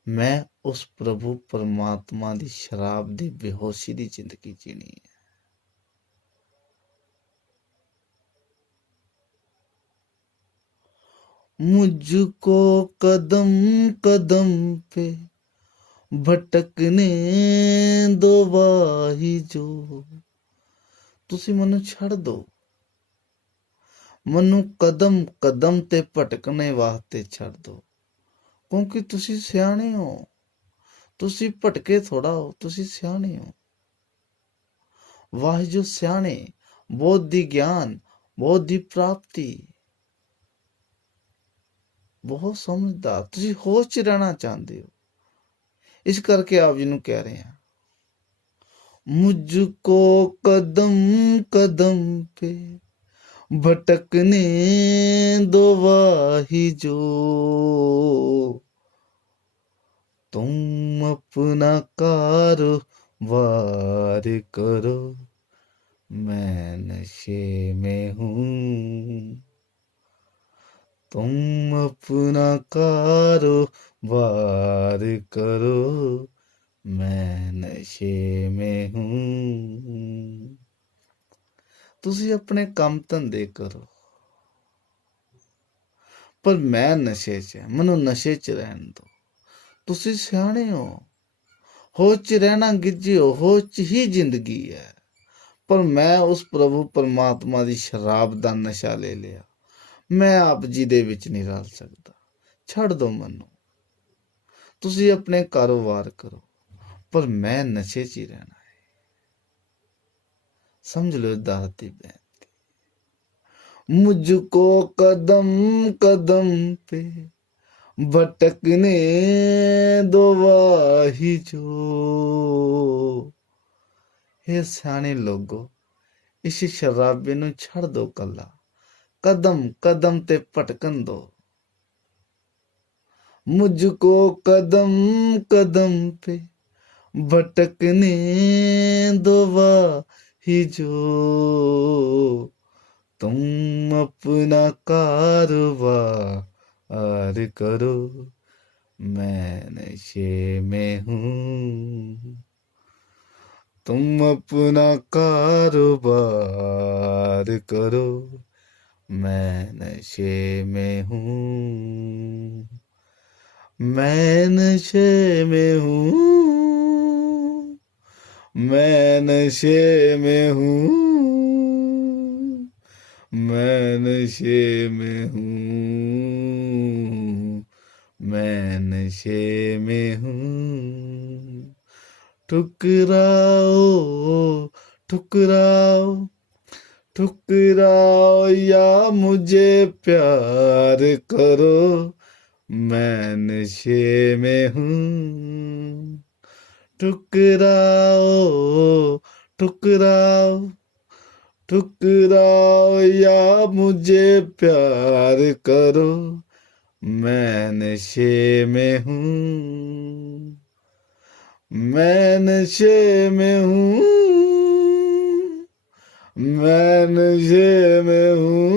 ਮੈਂ ਉਸ ਪ੍ਰਭੂ ਪਰਮਾਤਮਾ ਦੀ ਸ਼ਰਾਬ ਦੀ ਬੇਹੋਸ਼ੀ ਦੀ ਜ਼ਿੰਦਗੀ ਜੀਣੀ ਹੈ। मुझको कदम कदम पे भटकने दो वाही जो। ਤੁਸੀਂ ਮੈਨੂੰ ਛੱਡ ਦੋ, ਮੈਨੂੰ ਕਦਮ ਕਦਮ ਤੇ ਭਟਕਣੇ ਵਾਸਤੇ ਛੱਡ ਦੋ, ਕਿਉਂਕਿ ਤੁਸੀਂ ਸਿਆਣੇ ਹੋ। ਤੁਸੀਂ ਭਟਕੇ ਥੋੜਾ ਹੋ, ਤੁਸੀਂ ਸਿਆਣੇ ਹੋ। ਵਾਹ ਜੋ ਸਿਆਣੇ, ਬੋਧ ਦੀ ਗਿਆਨ, ਬੋਧ ਦੀ ਪ੍ਰਾਪਤੀ, ਬਹੁਤ ਸਮਝਦਾਰ, ਤੁਸੀਂ ਹੋਸ਼ 'ਚ ਰਹਿਣਾ ਚਾਹੁੰਦੇ ਹੋ। ਇਸ ਕਰਕੇ ਆਪ ਜੀ ਨੂੰ ਕਹਿ ਰਹੇ ਹਾਂ, मुझको कदम कदम पे भटकने दो वाही जो। तुम अपना कारोबार करो, मैं नशे में हूँ। तुम अपना कारोबार करो, मैं नशे में हूँ। ਤੁਸੀਂ ਆਪਣੇ ਕੰਮ ਧੰਦੇ ਕਰੋ, ਪਰ ਮੈਂ ਨਸ਼ੇ 'ਚ, ਮੈਨੂੰ ਨਸ਼ੇ 'ਚ ਰਹਿਣ ਦਿਓ। ਤੁਸੀਂ ਸਿਆਣੇ ਹੋ, ਹੋਸ਼ 'ਚ ਰਹਿਣਾ ਗਿੱਜੇ ਹੋ, ਹੋਸ਼ 'ਚ ਹੀ ਜ਼ਿੰਦਗੀ ਹੈ। ਪਰ ਮੈਂ ਉਸ ਪ੍ਰਭੂ ਪਰਮਾਤਮਾ ਦੀ ਸ਼ਰਾਬ ਦਾ ਨਸ਼ਾ ਲੈ ਲਿਆ। ਮੈਂ ਆਪ ਜੀ ਦੇ ਵਿੱਚ ਨਹੀਂ ਰਲ ਸਕਦਾ। ਛੱਡ ਦਿਓ ਮੈਨੂੰ। ਤੁਸੀਂ ਆਪਣੇ ਕਾਰੋਬਾਰ ਕਰੋ, ਪਰ ਮੈਂ ਨਸ਼ੇ 'ਚ ਹੀ ਰਹਿਣਾ ਹੈ। ਸਮਝ ਲਓ ਦਾਸ ਦੀ ਬੇਨਤੀ। मुझको कदम कदम पे भटकने दो वाही जो। हे ਸਿਆਣੇ ਲੋਗੋ, ਇਸ ਸ਼ਰਾਬੀ ਨੂੰ ਛੱਡ ਦੋ ਕੱਲਾ, ਕਦਮ ਕਦਮ ਤੇ ਭਟਕਣ ਦੋ। मुझको कदम कदम पे भटकने दो ही जो, तुम अपना कारोबार करो, मैं नशे में हूँ। तुम अपना कारोबार करो, मैं नशे में हूँ। मैं नशे में हूँ, मैं नशे में हूँ, मैं नशे में हूँ, मैं नशे में हूँ। ठुकराओ ठुकराओ ठुकराओ या मुझे प्यार करो, मैं नशे में हूँ। ठुकराओ ठुकराओ ठुकराओ या मुझे प्यार करो, मैं नशे में हूँ। मैं नशे में हूँ, मैं नशे में हूँ,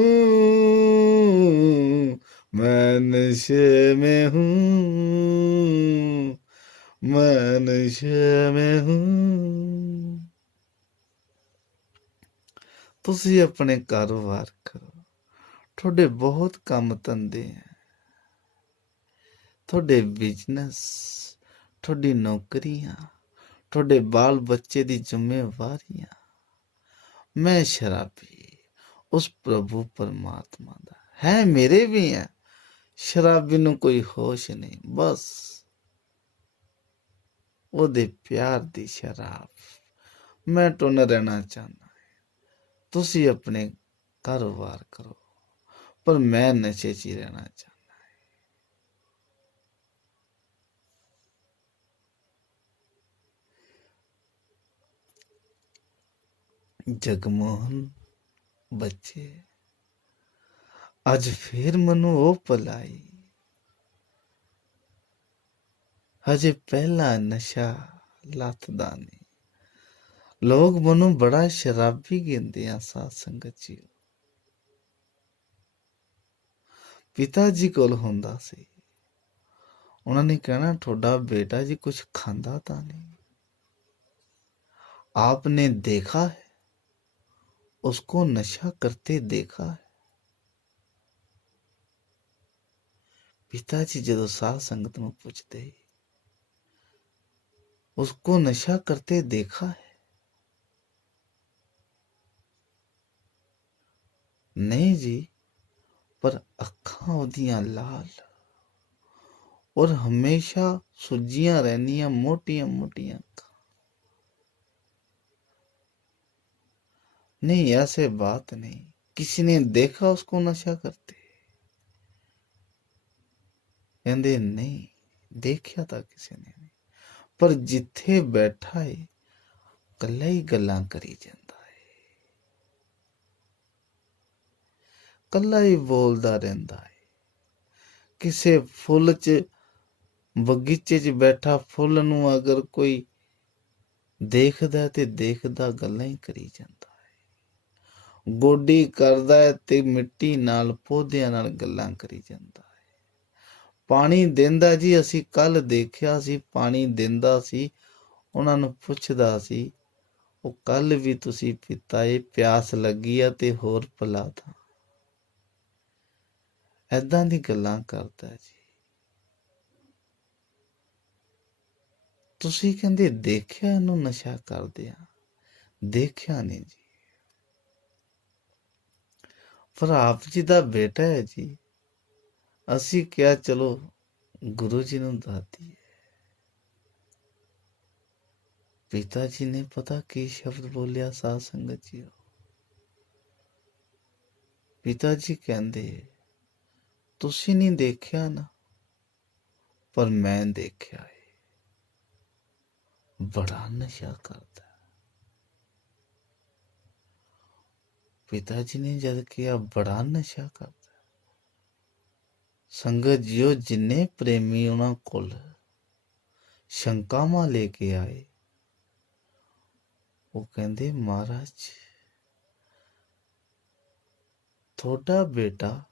मैं नशे में हूँ, मैं नशे में हूँ। ਤੁਸੀਂ ਆਪਣੇ ਕਾਰੋਬਾਰ ਕਰੋ, ਤੁਹਾਡੇ ਬਹੁਤ ਕੰਮ ਧੰਦੇ ਹੈ, ਤੁਹਾਡੇ ਬਿਜ਼ਨਸ, ਤੁਹਾਡੀ ਨੌਕਰੀਆਂ, ਤੁਹਾਡੇ ਬਾਲ ਬੱਚੇ ਦੀ ਜ਼ਿੰਮੇਵਾਰੀਆਂ। ਮੈਂ ਸ਼ਰਾਬੀ ਉਸ ਪ੍ਰਭੂ ਪਰਮਾਤਮਾ ਦਾ ਹੈ, ਮੇਰੇ ਵੀ ਹੈ। ਸ਼ਰਾਬੀ ਨੂੰ ਕੋਈ ਹੋਸ਼ ਨਹੀਂ, ਬਸ ਉਹਦੇ ਪਿਆਰ ਦੀ ਸ਼ਰਾਬ। ਮੈਂ ਟੁੰਨ ਰਹਿਣਾ ਚਾਹੁੰਦਾ, ਤੁਸੀਂ ਆਪਣੇ ਕਾਰੋਬਾਰ ਕਰੋ, ਪਰ ਮੈਂ ਨਸ਼ੇ 'ਚ ਹੀ ਰਹਿਣਾ ਚਾਹੁੰਦਾ। ਜਗਮੋਹਨ ਬੱਚੇ ਅੱਜ ਫੇਰ ਮੈਨੂੰ ਉਹ ਪਲਾਈ, ਹਜੇ ਪਹਿਲਾ ਨਸ਼ਾ ਲੱਥਦਾ ਨਹੀਂ। ਲੋਕ ਮੈਨੂੰ ਬੜਾ ਸ਼ਰਾਬੀ ਕਹਿੰਦੇ ਆ ਸਾਧ ਸੰਗਤ ਜੀ। ਪਿਤਾ ਜੀ ਕੋਲ ਹੁੰਦਾ ਸੀ, ਉਹਨਾਂ ਨੇ ਕਹਿਣਾ ਤੁਹਾਡਾ ਬੇਟਾ ਜੀ ਕੁਝ ਖਾਂਦਾ ਤਾਂ ਨਹੀਂ, आपने देखा है, उसको नशा करते देखा है। पिताजी जदों साध संगत में पूछते, उसको नशा करते देखा है? नहीं जी, पर अखां ओदियां लाल और हमेशा सुजियां रहनियां, मोटियां मोटियां अखां। नहीं, ऐसे बात नहीं, किसी ने देखा उसको नशा करते? कहते नहीं, देखा था किसी ने नहीं, पर जिथे बैठा है कल्ला ही गल्लां करी जांदा है, कल्ला ही बोलदा रहिंदा है। किसे फुल च बगीचे च बैठा फुल नूं अगर कोई देखदा ते देखदा गल्लां ही करी जांदा है। गोडी करदा है ते मिट्टी नाल पौधिਆਂ ਨਾਲ ਗੱਲਾਂ ਕਰੀ ਜਾਂਦਾ ਹੈ। ਪਾਣੀ ਦਿੰਦਾ ਜੀ, ਅਸੀਂ ਕੱਲ ਦੇਖਿਆ ਸੀ ਪਾਣੀ ਦਿੰਦਾ ਸੀ, ਉਹਨਾਂ ਨੂੰ ਪੁੱਛਦਾ ਸੀ ਉਹ ਕੱਲ ਵੀ ਤੁਸੀਂ ਪੀਤਾ ਏ, ਪਿਆਸ ਲੱਗੀ ਆ ਤੇ ਹੋਰ ਪਿਲਾ ਦਾਂ। ਐਦਾਂ ਦੀ ਗੱਲਾਂ ਕਰਦਾ ਜੀ। ਤੁਸੀਂ ਕਹਿੰਦੇ ਦੇਖਿਆ ਇਹਨੂੰ ਨਸ਼ਾ ਕਰਦਿਆਂ? ਦੇਖਿਆ ਨਹੀਂ ਜੀ, ਪਰ ਆਪ ਜੀ ਦਾ ਬੇਟਾ ਹੈ ਜੀ। ਅਸੀਂ ਕਿਹਾ ਚਲੋ ਗੁਰੂ ਜੀ ਨੂੰ ਦੱਸ ਦਈਏ। ਪਿਤਾ ਜੀ ਨੇ ਪਤਾ ਕੀ ਸ਼ਬਦ ਬੋਲਿਆ ਸਾਧ ਸੰਗਤ ਜੀ? ਪਿਤਾ ਜੀ ਕਹਿੰਦੇ ਤੁਸੀਂ ਨਹੀਂ ਦੇਖਿਆ ਨਾ, ਪਰ ਮੈਂ ਦੇਖਿਆ ਹੈ, ਬੜਾ ਨਸ਼ਾ ਕਰਦਾ। पिता जी ने जद किया बड़ा नशा करता, ਸੰਗਤ ਜੀਓ, ਜਿੰਨੇ ਪ੍ਰੇਮੀ ਉਹਨਾਂ ਕੋਲ ਸ਼ੰਕਾਵਾਂ ਲੈ ਕੇ ਆਏ, ਉਹ ਕਹਿੰਦੇ ਮਹਾਰਾਜ ਤੁਹਾਡਾ ਬੇਟਾ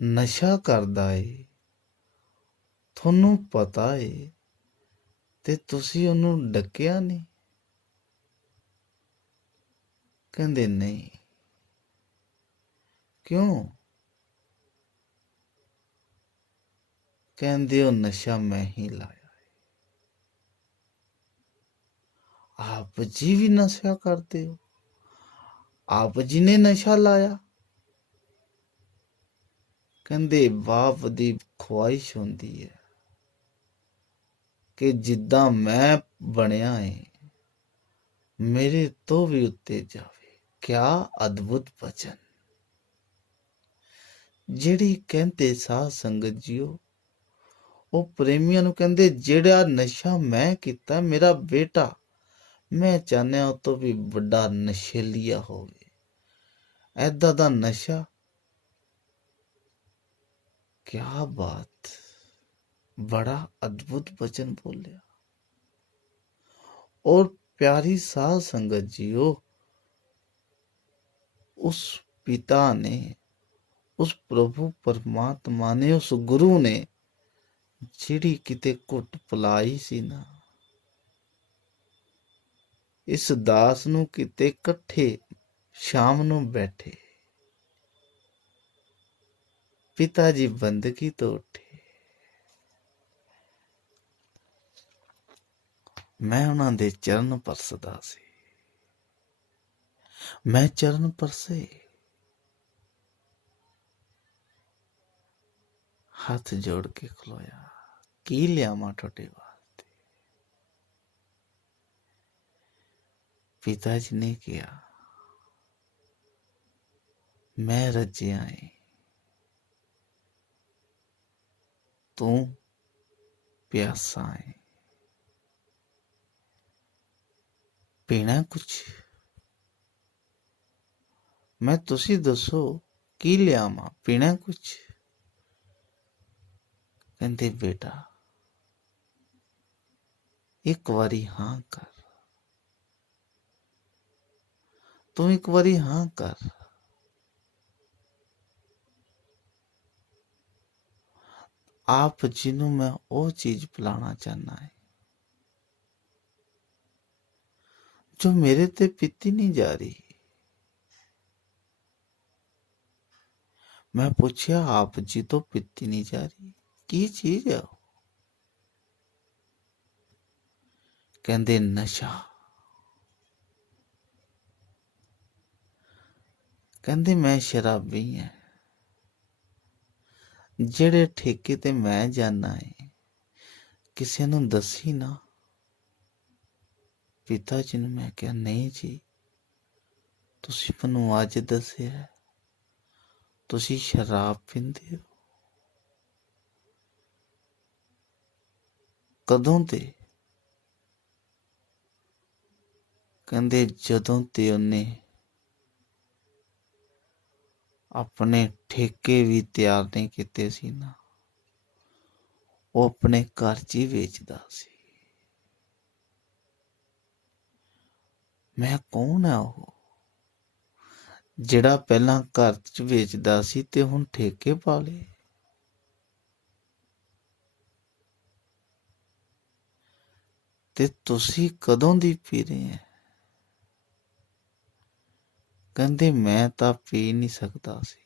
ਨਸ਼ਾ ਕਰਦਾ ਏ, ਤੁਹਾਨੂੰ ਪਤਾ ਏ, ਤੇ ਤੁਸੀਂ ਉਹਨੂੰ ਡੱਕਿਆ ਨਹੀਂ? ਕਹਿੰਦੇ ਨਹੀਂ। ਕਿਉਂ? ਕਹਿੰਦੇ ਉਹ ਨਸ਼ਾ ਮੈਂ ਹੀ ਲਾਇਆ। ਆਪ ਜੀ ਵੀ ਨਸ਼ਾ ਕਰਦੇ ਹੋ? ਆਪ ਜੀ ਨੇ ਨਸ਼ਾ ਲਾਇਆ? ਕਹਿੰਦੇ ਬਾਪ ਦੀ ਖੁਆਇਸ਼ ਹੁੰਦੀ ਹੈ ਕਿ ਜਿੱਦਾਂ ਮੈਂ ਬਣਿਆ ਏ ਮੇਰੇ ਤੋਂ ਵੀ ਉੱਤੇ ਜਾਵੇ। ਕਿਆ ਅਦਭੁਤ ਬਚਨ! ਜਿਹੜੀ ਕਹਿੰਦੇ ਸਾਧ ਸੰਗਤ ਜੀਓ, ਉਹ ਪ੍ਰੇਮੀਆਂ ਨੂੰ ਕਹਿੰਦੇ ਜਿਹੜਾ ਨਸ਼ਾ ਮੈਂ ਕੀਤਾ, ਮੇਰਾ ਬੇਟਾ, ਮੈਂ ਚਾਹੁੰਦਾ ਉਹ ਤੋਂ ਵੀ ਵੱਡਾ ਨਸ਼ੇਲੀਆ ਹੋਵੇ। ਏਦਾਂ ਦਾ ਨਸ਼ਾ। ਕਿਆ ਬਾਤ! बड़ा अद्भुत वचन बोलिया। और प्यारी साध संगत जीओ, उस पिता ने, उस प्रभु परमात्मा ने, उस गुरु ने जिहड़ी किते घुट पिलाई सी ना, इस दास नूं किते इकट्ठे शाम नूं बैठे, पिता जी बंदगी तो उठे। मैं उन्हां दे चरण परसदा सी, मैं चरण परसे, हाथ जोड़ के खलोया, की लियावां तुहाडे वास्ते? पिता जी ने कहा, मैं रज्जिया है, तू प्यासा है, पीना कुछ? मैं तुसी दसो की लियावां, पीना कुछ? कहते बेटा एक बारी हाँ कर, तू एक बारी हाँ कर। आप जिन्हों मैं वो चीज पिलाना चाहना है जो मेरे ते पीती नहीं जा रही। मैं पूछया आप जी तो पीती नहीं जा रही, की चीज है? कहते नशा। कहते मैं शराबी है, जेड़े ठेके ते मैं जाना है किसी नूं दसी ना। पिता जी ने मैं कहा नहीं जी, तुसी मैनूं अज दसिया तुसी शराब पींदे हो, कदों ते? कहंदे जदों ते उन्हें अपने ठेके भी तैयार नहीं कीते सी ना, वो अपने घर च ही वेचदा सी। मैं कौन है वो जिहड़ा पहला घर च वेचदा सी ते हुण ठेके पा लए? ते तुसी कदों दी पी रहे हैं? कहंदे मैं तां पी नहीं सकदा सी।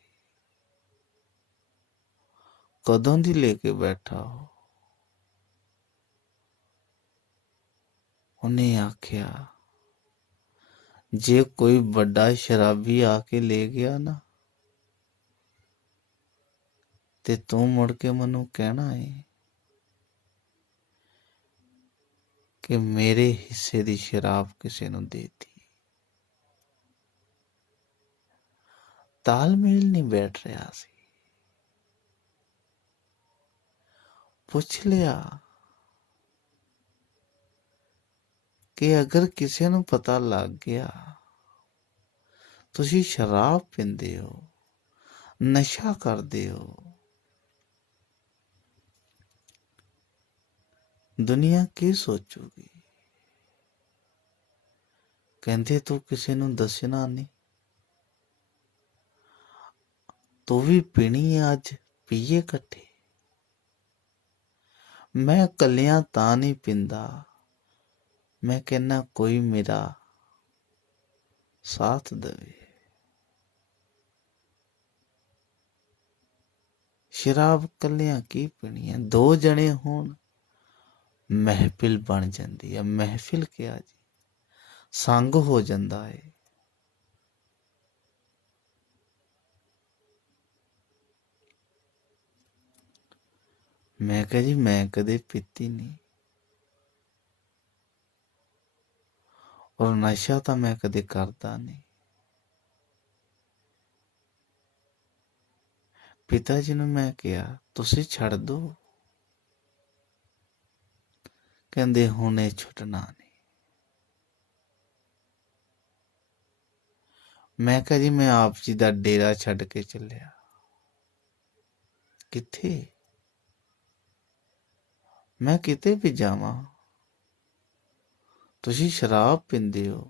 कदों दी लेके बैठा हो? उन्हें आख्या जे कोई बड़ा शराबी आके ले गया ना, ते तू मुड़ के मैनू कहना है कि मेरे हिस्से दी शराब किसी नूं देती। तालमेल नहीं बैठ रहा सी। पुछ लिया कि अगर किसी नूं पता लग गया तुसी शराब पींदे हो, नशा करदे हो, ਦੁਨੀਆ ਕੀ ਸੋਚੂਗੀ। ਕਹਿੰਦੇ ਤੂੰ ਕਿਸੇ ਨੂੰ ਦੱਸਣਾ ਨਹੀਂ, ਤੂੰ ਵੀ ਪੀਣੀ ਹੈ, ਅੱਜ ਪੀਏ ਇਕੱਠੇ। ਮੈਂ ਇਕੱਲਿਆਂ ਤਾਂ ਨਹੀਂ ਪੀਂਦਾ, ਮੈਂ ਕਹਿੰਦਾ ਕੋਈ ਮੇਰਾ ਸਾਥ ਦੇਵੇ। ਸ਼ਰਾਬ ਇਕੱਲਿਆਂ ਕੀ ਪੀਣੀ ਹੈ, ਦੋ ਜਣੇ ਹੋਣ ਮਹਿਫਿਲ ਬਣ ਜਾਂਦੀ ਹੈ। ਮਹਿਫਿਲ ਕਿਹਾ ਜੀ, ਸੰਗ ਹੋ ਜਾਂਦਾ ਹੈ। ਮੈਂ ਕਿਹਾ ਜੀ ਮੈਂ ਕਦੇ ਪੀਤੀ ਨਹੀਂ, ਔਰ ਨਸ਼ਾ ਤਾਂ ਮੈਂ ਕਦੇ ਕਰਦਾ ਨਹੀਂ। ਪਿਤਾ ਜੀ ਨੂੰ ਮੈਂ ਕਿਹਾ ਤੁਸੀਂ ਛੱਡ ਦੋ, ਕਹਿੰਦੇ ਹੁਣ ਇਹ ਛੁੱਟਣਾ ਨਹੀਂ। ਮੈਂ ਕਿਹਾ ਜੀ ਮੈਂ ਆਪ ਜੀ ਦਾ ਡੇਰਾ ਛੱਡ ਕੇ ਚੱਲਿਆ। ਕਿੱਥੇ? ਮੈਂ ਕਿਤੇ ਵੀ ਜਾਵਾਂ, ਤੁਸੀਂ ਸ਼ਰਾਬ ਪੀਂਦੇ ਹੋ।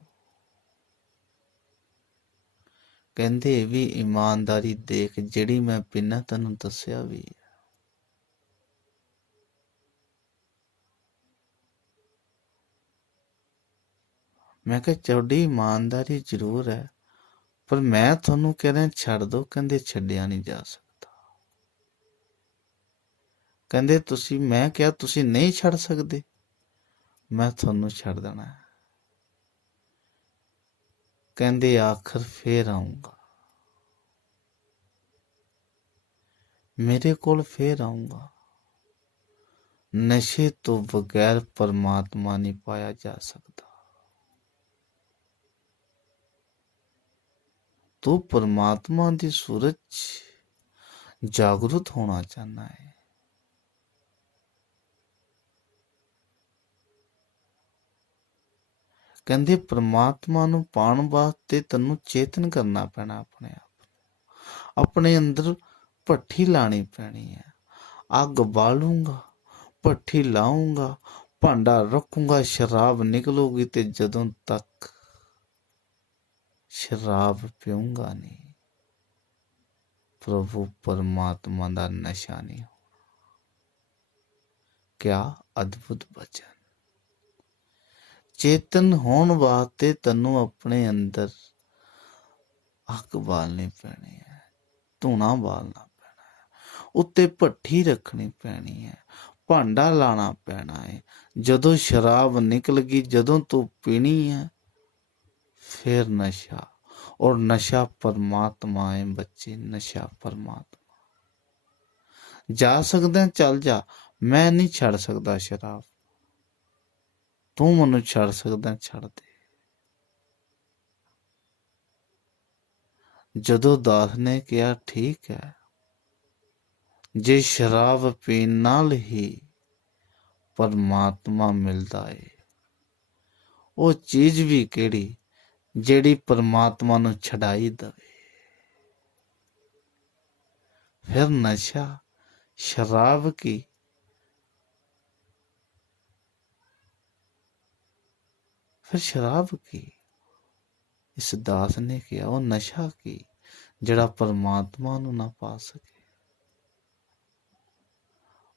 ਕਹਿੰਦੇ ਇਹ ਵੀ ਇਮਾਨਦਾਰੀ ਦੇਖ, ਜਿਹੜੀ ਮੈਂ ਪੀਨਾ ਤੈਨੂੰ ਦੱਸਿਆ ਵੀ। ਮੈਂ ਕਿਹਾ ਤੁਹਾਡੀ ਇਮਾਨਦਾਰੀ ਜ਼ਰੂਰ ਹੈ, ਪਰ ਮੈਂ ਤੁਹਾਨੂੰ ਕਹਿ ਰਿਹਾ ਛੱਡ ਦੋ। ਕਹਿੰਦੇ ਛੱਡਿਆ ਨਹੀਂ ਜਾ ਸਕਦਾ। ਕਹਿੰਦੇ ਤੁਸੀਂ, ਮੈਂ ਕਿਹਾ ਤੁਸੀਂ ਨਹੀਂ ਛੱਡ ਸਕਦੇ, ਮੈਂ ਤੁਹਾਨੂੰ ਛੱਡ ਦੇਣਾ ਹੈ। ਕਹਿੰਦੇ ਆਖਰ ਫੇਰ ਆਊਂਗਾ, ਮੇਰੇ ਕੋਲ ਫੇਰ ਆਊਂਗਾ। ਨਸ਼ੇ ਤੋਂ ਬਗੈਰ ਪਰਮਾਤਮਾ ਨਹੀਂ ਪਾਇਆ ਜਾ ਸਕਦਾ। ਤੂੰ परमात्मा ਦੀ ਸੂਰਤ 'ਚ ਜਾਗਰੂਕ ਹੋਣਾ ਚਾਹੁੰਦਾ ਹੈ। ਕਹਿੰਦੇ परमात्मा ਨੂੰ ਪਾਉਣ ਵਾਸਤੇ ਤੈਨੂੰ ਚੇਤਨ ਕਰਨਾ ਪੈਣਾ, ਆਪਣੇ ਆਪ ਨੂੰ। ਆਪਣੇ ਅੰਦਰ ਭੱਠੀ ਲਾਣੀ ਪੈਣੀ ਹੈ। ਅੱਗ ਬਾਲੂੰਗਾ, ਭੱਠੀ ਲਾਉਂਗਾ, ਭਾਂਡਾ ਰੱਖੂੰਗਾ, ਸ਼ਰਾਬ ਨਿਕਲੂਗੀ। ਤੇ ਜਦੋਂ ਤੱਕ ਸ਼ਰਾਬ ਪੀਊਂਗਾ ਨਹੀਂ, ਪ੍ਰਭੂ परमात्मा ਦਾ ਨਸ਼ਾ ਨਹੀਂ ਹੋਣਾ। ਕਿਆ ਅਦਭੁਤ ਬਚਨ। ਚੇਤਨ ਹੋਣ ਵਾਸਤੇ ਤੈਨੂੰ ਆਪਣੇ ਅੰਦਰ ਅੱਗ ਬਾਲਣੀ ਪੈਣੀ ਹੈ, ਧੂਣਾ ਬਾਲਣਾ ਪੈਣਾ ਹੈ, ਉੱਤੇ ਭੱਠੀ ਰੱਖਣੀ ਪੈਣੀ ਹੈ, ਭਾਂਡਾ ਲਾਣਾ ਪੈਣਾ ਹੈ। ਜਦੋਂ ਸ਼ਰਾਬ ਨਿਕਲ ਗਈ, ਜਦੋਂ ਤੂੰ ਪੀਣੀ ਹੈ, फिर नशा। और नशा परमात्मा है बच्चे, नशा परमात्मा। जा सकदा चल जा, मैं नहीं छड़ सकदा शराब, तू मैनू छड़ सकदा छड़ दे। जदों दास ने कहा ठीक है, जे शराब पीण नाल ही परमात्मा मिलदा है, वो चीज भी केड़ी ਜਿਹੜੀ परमात्मा ਨੂੰ ਛਡਾਈ ਦਵੇ। फिर नशा शराब की, फिर शराब की। इस दास ने किया वो नशा की ਜਿਹੜਾ परमात्मा ਨੂੰ ਨਾ ਪਾ ਸਕੇ।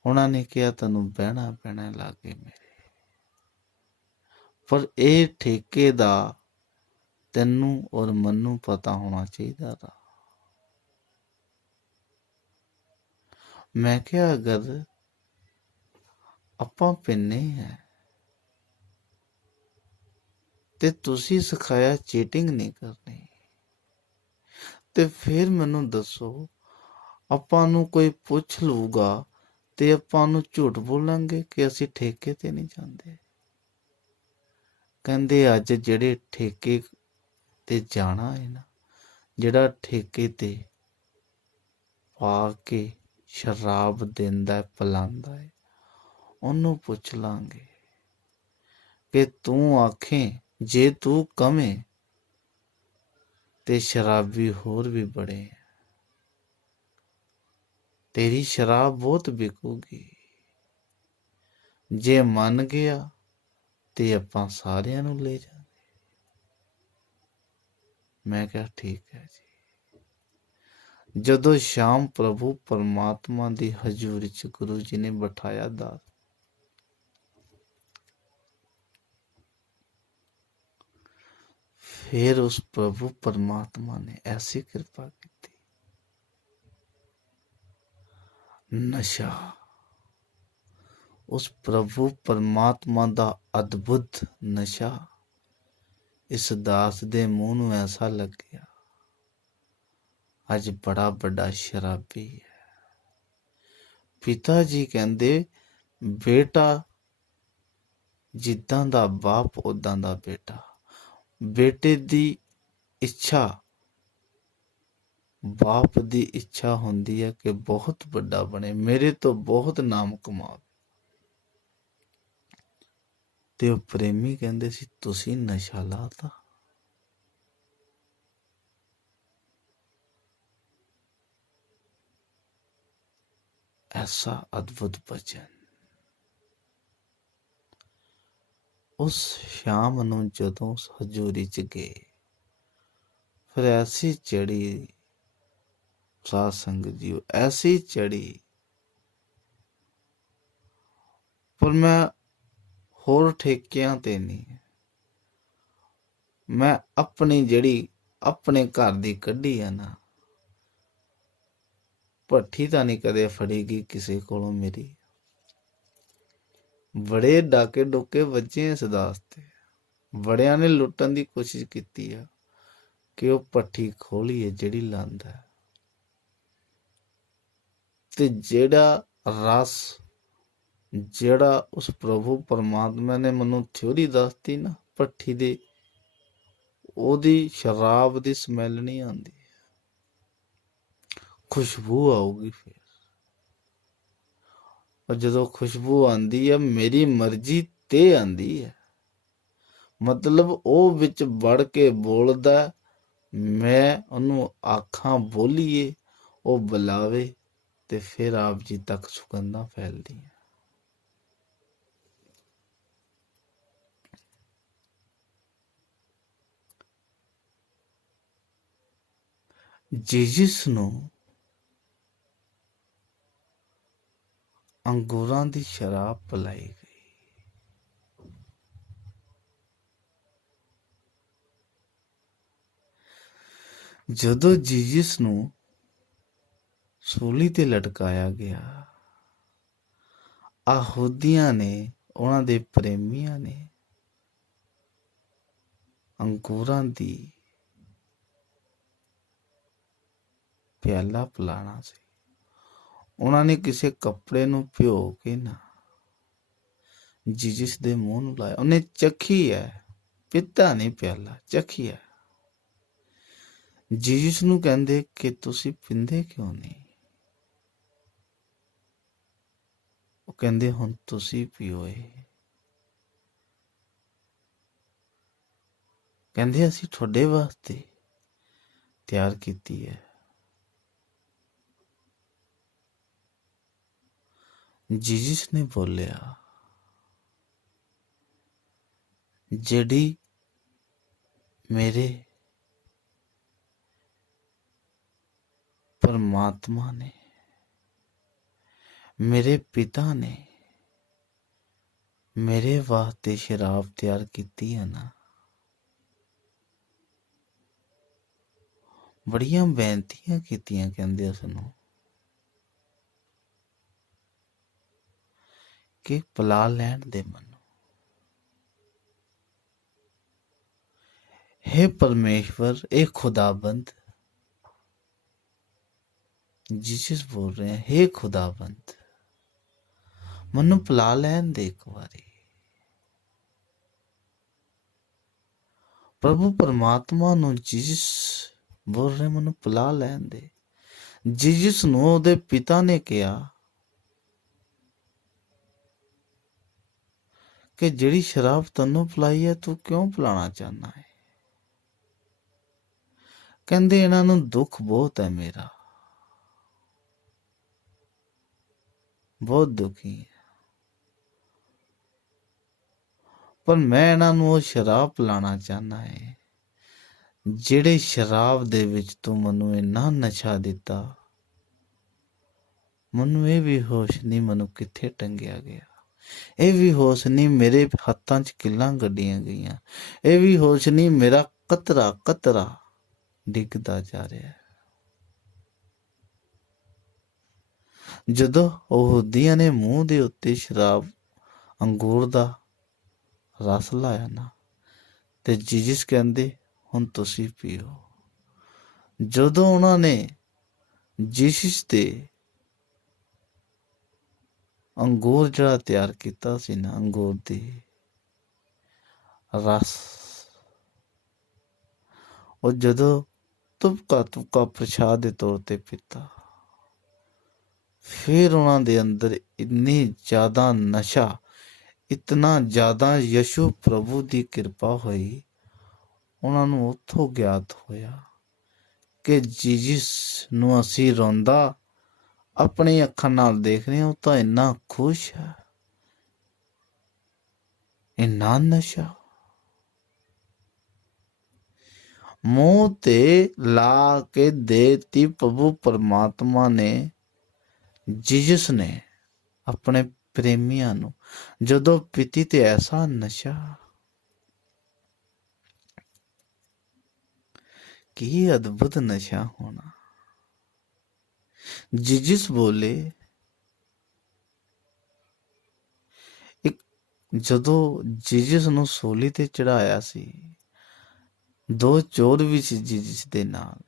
ਉਹਨਾਂ ਨੇ ਕਿਹਾ ਤੈਨੂੰ ਬਹਿਣਾ ਪੈਣਾ ਲਾਗੇ ਮੇਰੇ, ਪਰ ਇਹ ਠੇਕੇ ਦਾ ਤੈਨੂੰ ਔਰ ਮੈਨੂੰ ਪਤਾ ਹੋਣਾ ਚਾਹੀਦਾ था। मैं क्या अगर ਆਪਾਂ ਪੀਨੇ ਹੈ ਤੇ ਤੁਸੀਂ ਸਿਖਾਇਆ ਚੀਟਿੰਗ ਨਹੀਂ ਕਰਨੀ, ਤੇ ਫਿਰ ਮੈਨੂੰ ਦੱਸੋ ਆਪਾਂ ਨੂੰ ਕੋਈ ਪੁੱਛ ਲੂਗਾ ਤੇ ਆਪਾਂ ਨੂੰ ਝੂਠ ਬੋਲਾਂਗੇ ਕਿ ਅਸੀਂ ਠੇਕੇ ਤੇ ਨਹੀਂ ਜਾਂਦੇ। ਕਹਿੰਦੇ ਅੱਜ ਜਿਹੜੇ ਠੇਕੇ ਤੇ ਜਾਣਾ ਹੈ ਨਾ, ਜਿਹੜਾ ਠੇਕੇ ਤੇ ਪਾ ਕੇ ਸ਼ਰਾਬ ਦਿੰਦਾ ਪਿਲਾਉਂਦਾ ਹੈ, ਉਹਨੂੰ ਪੁੱਛ ਲਾਂਗੇ ਕਿ ਤੂੰ ਆਖੇ ਜੇ ਤੂੰ ਕਵੇਂ ਤੇ ਸ਼ਰਾਬੀ ਹੋਰ ਵੀ ਬੜੇ, तेरी शराब बहुत बिकूगी। ਜੇ ਮੰਨ ਗਿਆ ਤੇ ਆਪਾਂ ਸਾਰਿਆਂ ਨੂੰ ਲੈ ਜਾਵਾਂਗੇ। ਮੈਂ ਕਿਹਾ ਠੀਕ ਹੈ ਜੀ। ਜਦੋਂ ਸ਼ਾਮ ਪ੍ਰਭੂ ਪਰਮਾਤਮਾ ਦੀ ਹਜ਼ੂਰੀ ਚ ਗੁਰੂ ਜੀ ਨੇ ਬਿਠਾਇਆ ਦਾਸ, फिर उस प्रभु परमात्मा ने ऐसी कृपा की थी। नशा उस प्रभु परमात्मा दा अद्भुत नशा इस दास दे मूँह नूं ऐसा लग गया, अज बड़ा बड़ा शराबी है। पिता जी कहंदे बेटा जिद्दां दा बाप उदां दा बेटा। बेटे दी इच्छा बाप दी इच्छा होंदी है कि बहुत बड़ा बने, मेरे तो बहुत नाम कमावे। ते ओ प्रेमी कहंदे सी तुसी नशा लाता। ऐसा अद्भुत वचन। उस शाम नूं जदों हजूरी च गए, फिर ऐसी चढ़ी साध संगत जी, ऐसी चढ़ी, पर मैं होर ठेकियां ते नहीं, मैं अपनी जड़ी अपने घर दी कड्ढी है ना, भट्ठी तां नहीं कदे फड़ी गई किसी कोलों मेरी। बड़े डाके डोके वजे इस दास ते, बड़ियां ने लुट्टन दी कोशिश कीती है कि वो भट्ठी खोलीए जिहड़ी लांदा है। ते जेड़ा रस जेड़ा उस प्रभु परमात्मा ने मनु थ्योरी दसती ना भट्ठी दे, ओदी शराब दी स्मैल नहीं आती, खुशबू आऊगी फिर। और जदों खुशबू आंदी है मेरी मर्जी ते आंदी है, मतलब वो विच वड़ के बोलदा, मैं उन्होंने आखां बोलीए वो बुलावे ते फिर आप जी तक सुगंधा फैलदी है। जीसस नूं अंगूरां दी शराब पिलाई गई। जदों जीसस नूं सूली ते लटकाया गया, आहूदियां ने उन्हां दे प्रेमियां ने अंगूरां दी प्याला पिलाना सी। उन्हां ने किसी कपड़े नूं भिओ के ना जीसस दे मूँह नूं लाया, उन्हें चखी है, पीता नहीं प्याला, चखी है। जीसस नूं कहंदे कि तुसी पींदे क्यों नहीं? वो कहंदे हुण तुसी पीओ। कहंदे असीं तुहाडे वास्ते तैयार कीती है। जीसस ने बोलिया, जेड़ी मेरे परमात्मा ने, मेरे पिता ने मेरे वास्ते शराब तैयार की है ना, बड़ियां बेनतियां कीतियां, कहंदे उसनूं कि पिला लैण दे मनु। हे परमेश्वर, ए खुदाबंद, जीसस बोल रहे हैं, हे खुदाबंद मनु पिला लैण दे एक बारी। प्रभु परमात्मा नूं जीसस बोल रहे मनु पिला लैण दे। जीसस नूं उहदे पिता ने कहा कि जिहड़ी शराब तन्नू पिलाई है तू क्यों पिलाना चाहना है? कहंदे इन्हां नूं दुख बहुत है, मेरा बहुत दुखी है। ਪਰ ਮੈਂ ਇਹਨਾਂ ਨੂੰ ਉਹ ਸ਼ਰਾਬ ਪਿਲਾਣਾ ਚਾਹੁੰਦਾ ਹੈ ਜਿਹੜੇ ਸ਼ਰਾਬ ਦੇ ਵਿੱਚ ਤੂੰ ਮੈਨੂੰ ਇੰਨਾ ਨਸ਼ਾ ਦਿੱਤਾ, ਮੈਨੂੰ ਇਹ ਵੀ ਹੋਸ਼ ਨਹੀਂ ਮੈਨੂੰ ਕਿੱਥੇ ਟੰਗਿਆ ਗਿਆ, ਇਹ ਵੀ ਹੋਸ਼ ਨਹੀਂ ਮੇਰੇ ਹੱਥਾਂ 'ਚ ਕਿੱਲਾਂ ਗੱਡੀਆਂ ਗਈਆਂ, ਇਹ ਵੀ ਹੋਸ਼ ਨਹੀਂ ਮੇਰਾ ਕਤਰਾ ਕਤਰਾ ਡਿੱਗਦਾ ਜਾ ਰਿਹਾ। ਜਦੋਂ ਯਹੂਦੀਆਂ ਨੇ ਮੂੰਹ ਦੇ ਉੱਤੇ ਸ਼ਰਾਬ ਅੰਗੂਰ ਦਾ ਰਸ ਲਾਇਆ ਨਾ, ਤੇ ਜੀਸਸ ਕਹਿੰਦੇ ਹੁਣ ਤੁਸੀਂ ਪੀਓ। ਜਦੋਂ ਉਹਨਾਂ ਨੇ ਜੀਸਸ ਤੇ ਅੰਗੂਰ ਜਿਹੜਾ ਤਿਆਰ ਕੀਤਾ ਸੀ ਨਾ, ਅੰਗੂਰ ਦੀ ਰਸ, ਉਹ ਜਦੋਂ ਤੁਪਕਾ ਪ੍ਰਸ਼ਾਦ ਦੇ ਤੌਰ ਤੇ ਪੀਤਾ, ਫਿਰ ਉਹਨਾਂ ਦੇ ਅੰਦਰ ਇੰਨੀ ਜ਼ਿਆਦਾ ਨਸ਼ਾ, ਇਤਨਾ ਜ਼ਿਆਦਾ ਯਸ਼ੂ ਪ੍ਰਭੂ ਦੀ ਕਿਰਪਾ ਹੋਈ, ਉਹਨਾਂ ਨੂੰ ਉੱਥੋਂ ਗਿਆਤ ਹੋਇਆ ਕਿ ਜੀਸਸ ਨੂੰ ਅਸੀਂ ਰੋਂਦਾ ਆਪਣੀ ਅੱਖਾਂ ਨਾਲ ਦੇਖ ਰਹੇ ਹਾਂ, ਉਹ ਤਾਂ ਇੰਨਾ ਖੁਸ਼ ਹੈ, ਇੰਨਾ ਨਸ਼ਾ। ਮੂੰਹ ਤੇ ਲਾ ਕੇ ਦੇਤੀ ਪ੍ਰਭੂ ਪਰਮਾਤਮਾ ਨੇ, ਜੀਸਸ ਨੇ ਆਪਣੇ ਪ੍ਰੇਮੀਆਂ ਨੂੰ ਜਦੋਂ ਪੀਤੀ ਤੇ ਐਸਾ ਨਸ਼ਾ, ਕੀ ਅਦਭੁਤ ਨਸ਼ਾ ਹੋਣਾ। ਜੀਸਸ ਬੋਲੇ, ਜਦੋਂ ਜੀਸਸ ਨੂੰ ਸੂਲੀ ਤੇ ਚੜਾਇਆ ਸੀ, ਦੋ ਚੋਰ ਵੀ ਸੀ ਜੀਸਸ ਦੇ ਨਾਲ,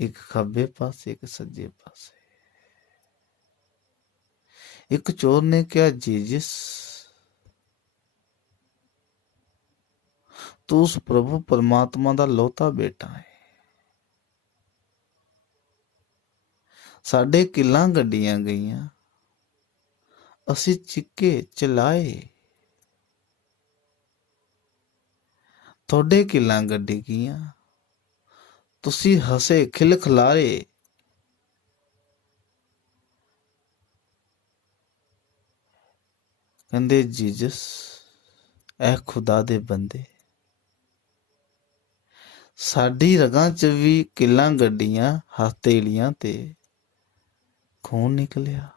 ਇੱਕ ਖੱਬੇ ਪਾਸੇ ਇੱਕ ਸੱਜੇ ਪਾਸੇ। ਇੱਕ ਚੋਰ ਨੇ ਕਿਹਾ, ਜੀਸਸ ਤੂੰ ਉਸ ਪ੍ਰਭੂ ਪਰਮਾਤਮਾ ਦਾ ਲੌਤਾ ਬੇਟਾ ਹੈ, ਸਾਡੇ ਕਿੱਲਾਂ ਗੱਡੀਆਂ ਗਈਆਂ, ਅਸੀਂ ਚਿੱਕੇ ਚਲਾਏ, ਤੁਹਾਡੇ ਕਿੱਲਾਂ ਗੱਡੀ ਗਈਆਂ, ਤੁਸੀਂ ਹੱਸੇ ਖਿਲਖਿਲਾਰੇ। ਕਹਿੰਦੇ ਜੀਸਸ ਐ ਖੁਦਾ ਦੇ ਬੰਦੇ, ਸਾਡੀ ਰਗਾਂ 'ਚ ਵੀ ਕਿੱਲਾਂ ਗੱਡੀਆਂ, ਹਥੇਲੀਆਂ ਤੇ ਖੂਨ ਨਿਕਲਿਆ,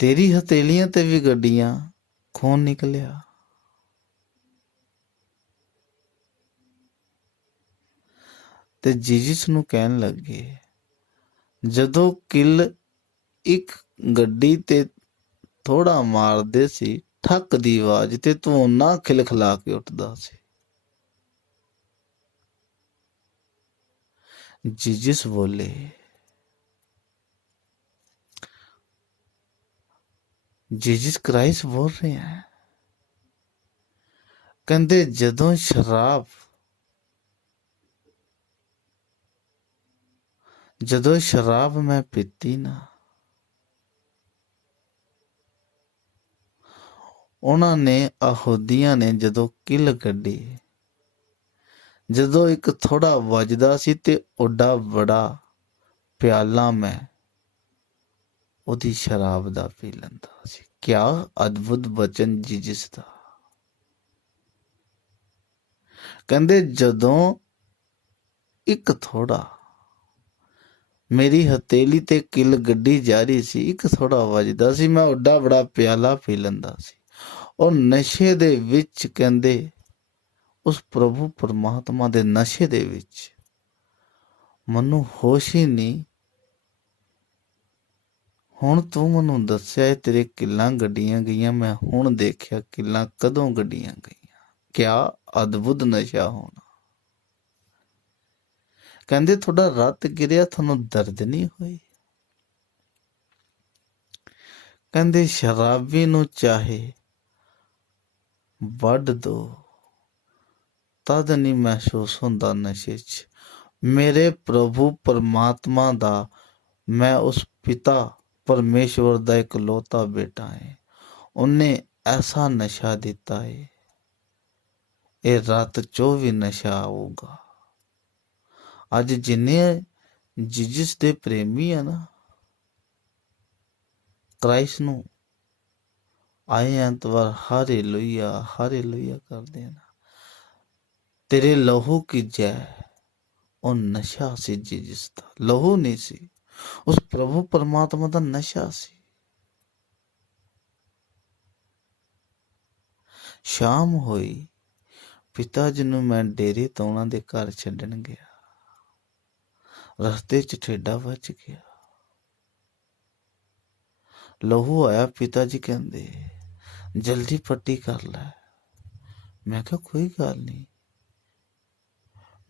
ਤੇਰੀ ਹਥੇਲੀਆਂ ਤੇ ਵੀ ਗੱਡੀਆਂ, ਖੂਨ ਨਿਕਲਿਆ। ਤੇ ਜੀਸਸ ਨੂੰ ਕਹਿਣ ਲੱਗੇ, ਜਦੋਂ ਕਿੱਲ ਇੱਕ ਗੱਡੀ ਤੇ ਥੋੜਾ ਮਾਰਦੇ ਸੀ, ਠੱਕ ਦੀ ਆਵਾਜ਼ ਤੇ ਤੂੰ ਓਨਾ ਖਿਲਖਿਲਾ ਕੇ ਉੱਠਦਾ ਸੀ। ਜੀਸਸ ਬੋਲੇ, ਜੀਸਸ ਕ੍ਰਾਈਸਟ ਬੋਲ ਰਹੇ ਹੈ, ਕਹਿੰਦੇ ਜਦੋਂ ਸ਼ਰਾਬ ਮੈਂ ਪੀਤੀ ਨਾ, ਉਹਨਾਂ ਨੇ ਯਹੂਦੀਆਂ ਨੇ ਜਦੋਂ ਕਿੱਲ ਕੱਢੀ, ਜਦੋਂ ਇੱਕ ਥੋੜਾ ਵੱਜਦਾ ਸੀ ਤੇ ਓਡਾ ਬੜਾ ਪਿਆਲਾ ਮੈਂ ਉਹਦੀ ਸ਼ਰਾਬ ਦਾ ਪੀ ਲੈਂਦਾ ਸੀ। ਕਿਆ ਅਦਭੁਤ ਬਚਨ ਜੀਸਸ ਦਾ। ਕਹਿੰਦੇ ਜਦੋਂ ਇੱਕ ਥੋੜਾ ਮੇਰੀ ਹਥੇਲੀ ਤੇ ਕਿੱਲ ਗੱਡੀ ਜਾ ਰਹੀ ਸੀ, ਇੱਕ ਥੋੜਾ ਵੱਜਦਾ ਸੀ, ਮੈਂ ਓਡਾ ਬੜਾ ਪਿਆਲਾ ਪੀ ਲੈਂਦਾ ਸੀ। ਉਹ ਨਸ਼ੇ ਦੇ ਵਿੱਚ, ਕਹਿੰਦੇ ਉਸ ਪ੍ਰਭੂ ਪਰਮਾਤਮਾ ਦੇ ਨਸ਼ੇ ਦੇ ਵਿੱਚ ਮੈਨੂੰ ਹੋਸ਼ ਹੀ ਨਹੀਂ। ਹੁਣ ਤੂੰ ਮੈਨੂੰ ਦੱਸਿਆ ਤੇਰੇ ਕਿੱਲਾਂ ਗੱਡੀਆਂ ਗਈਆਂ, ਮੈਂ ਹੁਣ ਦੇਖਿਆ ਕਿੱਲਾਂ ਕਦੋਂ ਗੱਡੀਆਂ ਗਈਆਂ। ਕਿਆ ਅਦਭੁਤ ਨਸ਼ਾ ਹੋਣਾ। ਕਹਿੰਦੇ ਤੁਹਾਡਾ ਰਤ ਗਿਰਿਆ, ਤੁਹਾਨੂੰ ਦਰਦ ਨਹੀਂ ਹੋਈ। ਕਹਿੰਦੇ ਸ਼ਰਾਬੀ ਨੂੰ ਚਾਹੇ ਵੱਢ ਦੋ, ਤਦ ਨਹੀਂ ਮਹਿਸੂਸ ਹੁੰਦਾ ਨਸ਼ੇ 'ਚ। ਮੇਰੇ ਪ੍ਰਭੂ ਪਰਮਾਤਮਾ ਦਾ, ਮੈਂ ਉਸ ਪਿਤਾ ਪਰਮੇਸ਼ਵਰ ਦਾ ਇਕਲੌਤਾ ਬੇਟਾ ਹੈ, ਉਹਨੇ ਐਸਾ ਨਸ਼ਾ ਦਿੱਤਾ ਹੈ, ਇਹ ਰਾਤ 'ਚੋਂ ਵੀ ਨਸ਼ਾ ਆਊਗਾ। ਅੱਜ ਜਿੰਨੇ ਜੀਸਸ ਦੇ ਪ੍ਰੇਮੀ ਆ ਨਾ, ਕ੍ਰਾਈਸਟ ਨੂੰ ਆਏ ਐਤਵਾਰ ਹਾਲੇਲੂਇਆ ਹਾਲੇਲੂਇਆ ਕਰਦੇ ਨਾ। ਤੇਰੇ ਲਹੂ ਕੀ ਜੈ। ਉਹ ਨਸ਼ਾ ਸੀ ਜਿਸ ਦਾ, ਲਹੂ ਨਹੀਂ ਸੀ, ਉਸ ਪ੍ਰਭੂ ਪਰਮਾਤਮਾ ਦਾ ਨਸ਼ਾ ਸੀ। ਸ਼ਾਮ ਹੋਈ, ਪਿਤਾ ਜੀ ਨੂੰ ਮੈਂ ਡੇਰੇ ਤੋਂ ਉਹਨਾਂ ਦੇ ਘਰ ਛੱਡਣ ਗਿਆ। ਰਸਤੇ 'ਚ ਠੇਡਾ ਵੱਜ ਗਿਆ, ਲਹੂ ਆਇਆ। ਪਿਤਾ ਜੀ ਕਹਿੰਦੇ ਜਲਦੀ ਪੱਟੀ ਕਰ ਲੈ। ਮੈਂ ਕਿਹਾ ਕੋਈ ਗੱਲ ਨਹੀਂ।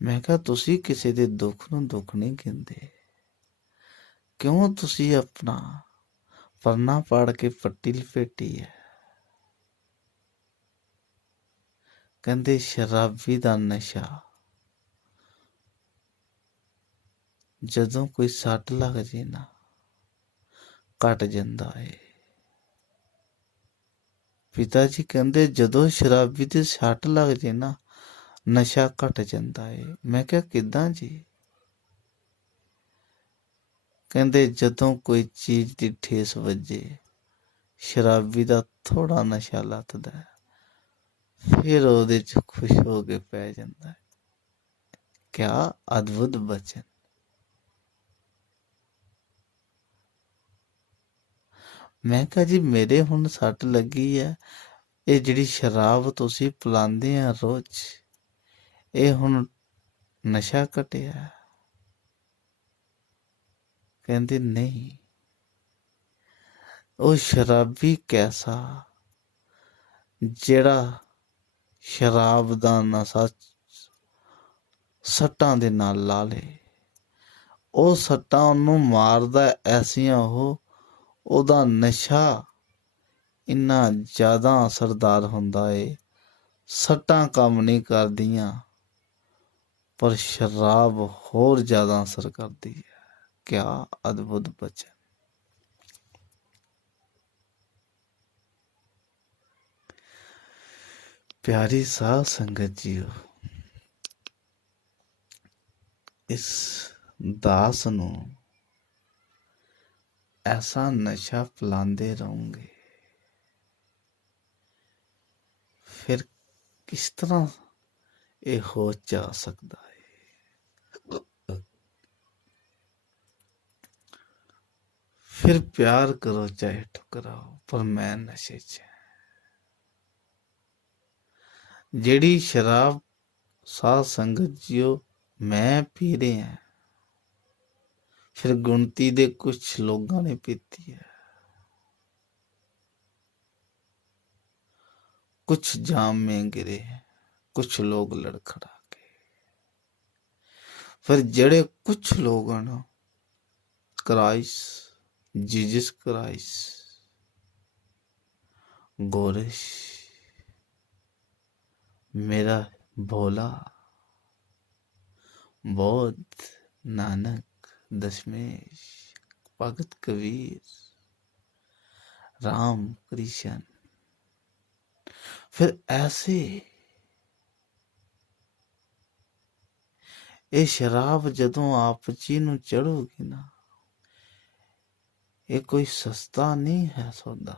ਮੈਂ ਕਿਹਾ ਤੁਸੀਂ ਕਿਸੇ ਦੇ ਦੁੱਖ ਨੂੰ ਦੁੱਖ ਨਹੀਂ ਕਹਿੰਦੇ, ਕਿਉਂ ਤੁਸੀਂ ਆਪਣਾ ਪਰਨਾ ਪਾੜ ਕੇ ਪੱਟੀ ਲਪੇਟੀ ਹੈ। ਕਹਿੰਦੇ ਸ਼ਰਾਬੀ ਦਾ ਨਸ਼ਾ, ਜਦੋਂ ਕੋਈ ਸੱਟ ਲੱਗ ਜੇ ਨਾ ਘਟ ਜਾਂਦਾ ਏ। ਪਿਤਾ ਜੀ ਕਹਿੰਦੇ ਜਦੋਂ ਸ਼ਰਾਬੀ ਦੀ ਸੱਟ ਲੱਗ ਜੇ ਨਾ ਨਸ਼ਾ ਘਟ ਜਾਂਦਾ ਏ। ਮੈਂ ਕਿਹਾ ਕਿੱਦਾਂ ਜੀ? ਕਹਿੰਦੇ ਜਦੋਂ ਕੋਈ ਚੀਜ਼ ਦੀ ਠੇਸ ਵੱਜੇ, ਸ਼ਰਾਬੀ ਦਾ ਥੋੜਾ ਨਸ਼ਾ ਲੱਥਦਾ, ਫਿਰ ਉਹਦੇ 'ਚ ਖੁਸ਼ ਹੋ ਕੇ ਪੈ ਜਾਂਦਾ। ਕਿਆ ਅਦਭੁਤ ਬਚਨ। ਮੈਂ ਕਿਹਾ ਜੀ ਮੇਰੇ ਹੁਣ ਸੱਟ ਲੱਗੀ ਹੈ, ਇਹ ਜਿਹੜੀ ਸ਼ਰਾਬ ਤੁਸੀਂ ਪਿਲਾਉਂਦੇ ਆ ਰੋਜ਼, ਇਹ ਹੁਣ ਨਸ਼ਾ ਘਟਿਆ? ਕਹਿੰਦੇ ਨਹੀਂ, ਉਹ ਸ਼ਰਾਬੀ ਕੈਸਾ ਜਿਹੜਾ ਸ਼ਰਾਬ ਦਾ ਨਸ਼ਾ ਸੱਟਾਂ ਦੇ ਨਾਲ ਲਾ ਲੇ, ਉਹ ਸੱਟਾਂ ਉਹਨੂੰ ਮਾਰਦਾ ਐਸੀਆਂ, ਉਹਦਾ ਨਸ਼ਾ ਇੰਨਾ ਜ਼ਿਆਦਾ ਅਸਰਦਾਰ ਹੁੰਦਾ ਏ, ਸੱਟਾਂ ਕੰਮ ਨਹੀਂ ਕਰਦੀਆਂ ਪਰ ਸ਼ਰਾਬ ਹੋਰ ਜ਼ਿਆਦਾ ਅਸਰ ਕਰਦੀ ਹੈ। ਕਿਆ ਅਦਭੁਤ ਬਚਨ। ਪਿਆਰੀ ਸਾਧ ਸੰਗਤ ਜੀਓ, ਇਸ ਦਾਸ ਨੂੰ ਐਸਾ ਨਸ਼ਾ ਪਿਲਾਉਂਦੇ ਰਹੋਗੇ, ਫਿਰ ਕਿਸ ਤਰ੍ਹਾਂ ਇਹ ਹੋ ਜਾ ਸਕਦਾ ਹੈ? ਫਿਰ ਪਿਆਰ ਕਰੋ ਚਾਹੇ ਠੁਕਰਾਓ, ਪਰ ਮੈਂ ਨਸ਼ੇ 'ਚ। ਜਿਹੜੀ ਸ਼ਰਾਬ ਸਾਧ ਸੰਗਤ ਜੀਓ ਮੈਂ ਪੀ ਰਿਹਾ, ਫਿਰ ਗੁਣਤੀ ਦੇ ਕੁਛ ਲੋਕਾਂ ਨੇ ਪੀਤੀ ਹੈ, कुछ जाम में गिरे, कुछ लोग लड़खड़ा के। फिर जड़े कुछ लोग ना क्राइस्ट, जीसस क्राइस्ट, गोरिश, मेरा भोला, बौद्ध, नानक, दशमेश, भगत कबीर, राम कृष्ण, फिर ऐसे ये शराब जदों आप जी नूं चढ़ोगी ना, ये कोई सस्ता नहीं है सौदा,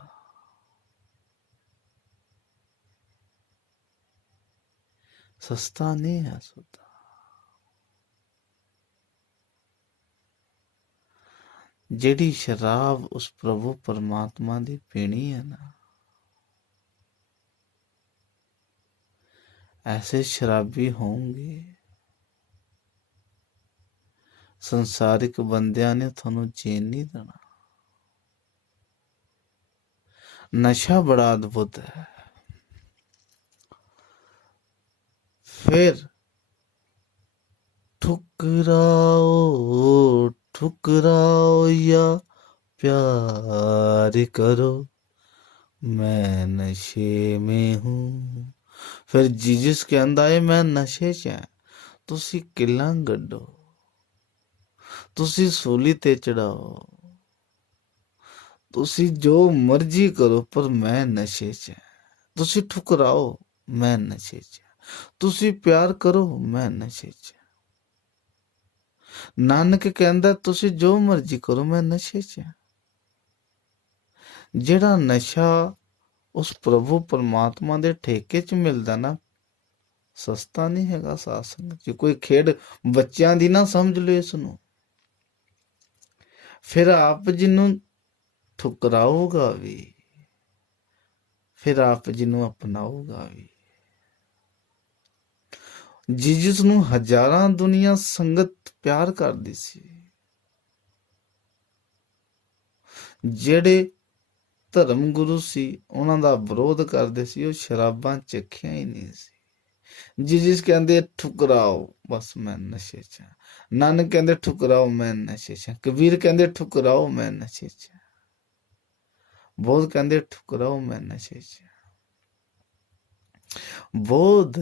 सस्ता नहीं है सौदा। जेड़ी शराब उस प्रभु परमात्मा दी पीनी है ना, ऐसे शराबी होंगे, संसारिक बंदियां ने थानू चैन नहीं देना। नशा बड़ा अद्भुत है। फिर ठुकराओ ठुकराओ या प्यार करो, मैं नशे में हूँ। फिर जीसस कहता है मैं नशे च है, तुसी किल्लां गड्डो, तुसी सूली ते चढ़ाओ, तुसी जो मर्जी करो, पर मैं नशे च है। तुसी ठुकराओ, मैं नशे च है। तुसी प्यार करो, मैं नशे च है। नानक कहंदा तुसी जो मर्जी करो, मैं नशे च है। जेड़ा नशा ਉਸ ਪ੍ਰਭੂ ਪਰਮਾਤਮਾ ਦੇ ਠੇਕੇ 'ਚ ਮਿਲਦਾ ਨਾ, ਸਸਤਾ ਨਹੀਂ ਹੈਗਾ ਸਾਧ ਸੰਗਤ ਜੀ। ਕੋਈ ਖੇਡ ਬੱਚਿਆਂ ਦੀ ਨਾ ਸਮਝ ਲਓ ਇਸ ਨੂੰ। ਫਿਰ ਆਪ ਜੀ ਨੂੰ ਠੁਕਰਾਊਗਾ ਵੀ, ਫਿਰ ਆਪ ਜੀ ਨੂੰ ਅਪਣਾਊਗਾ ਵੀ। ਜਿਸ ਨੂੰ ਹਜ਼ਾਰਾਂ ਦੁਨੀਆ ਸੰਗਤ ਪਿਆਰ ਕਰਦੀ ਸੀ, ਜਿਹੜੇ ਧਰਮ ਗੁਰੂ ਸੀ ਉਹਨਾਂ ਦਾ ਵਿਰੋਧ ਕਰਦੇ ਸੀ, ਉਹ ਸ਼ਰਾਬਾਂ ਚੱਖੀਆਂ ਹੀ ਨਹੀਂ ਸੀ। ਜਿਸ ਕਹਿੰਦੇ ਠੁਕਰਾਓ, ਬਸ ਮੈਂ ਨਸ਼ੇ 'ਚ ਹਾਂ। ਨਾਨਕ ਕਹਿੰਦੇ ਠੁਕਰਾਓ, ਮੈਂ ਨਸ਼ੇ 'ਚ ਹਾਂ। ਕਬੀਰ ਕਹਿੰਦੇ ਠੁਕਰਾਓ, ਮੈਂ ਨਸ਼ੇ 'ਚ ਹਾਂ। ਬੋਧ ਕਹਿੰਦੇ ਠੁਕਰਾਓ, ਮੈਂ ਨਸ਼ੇ 'ਚ ਹਾਂ। ਬੋਧ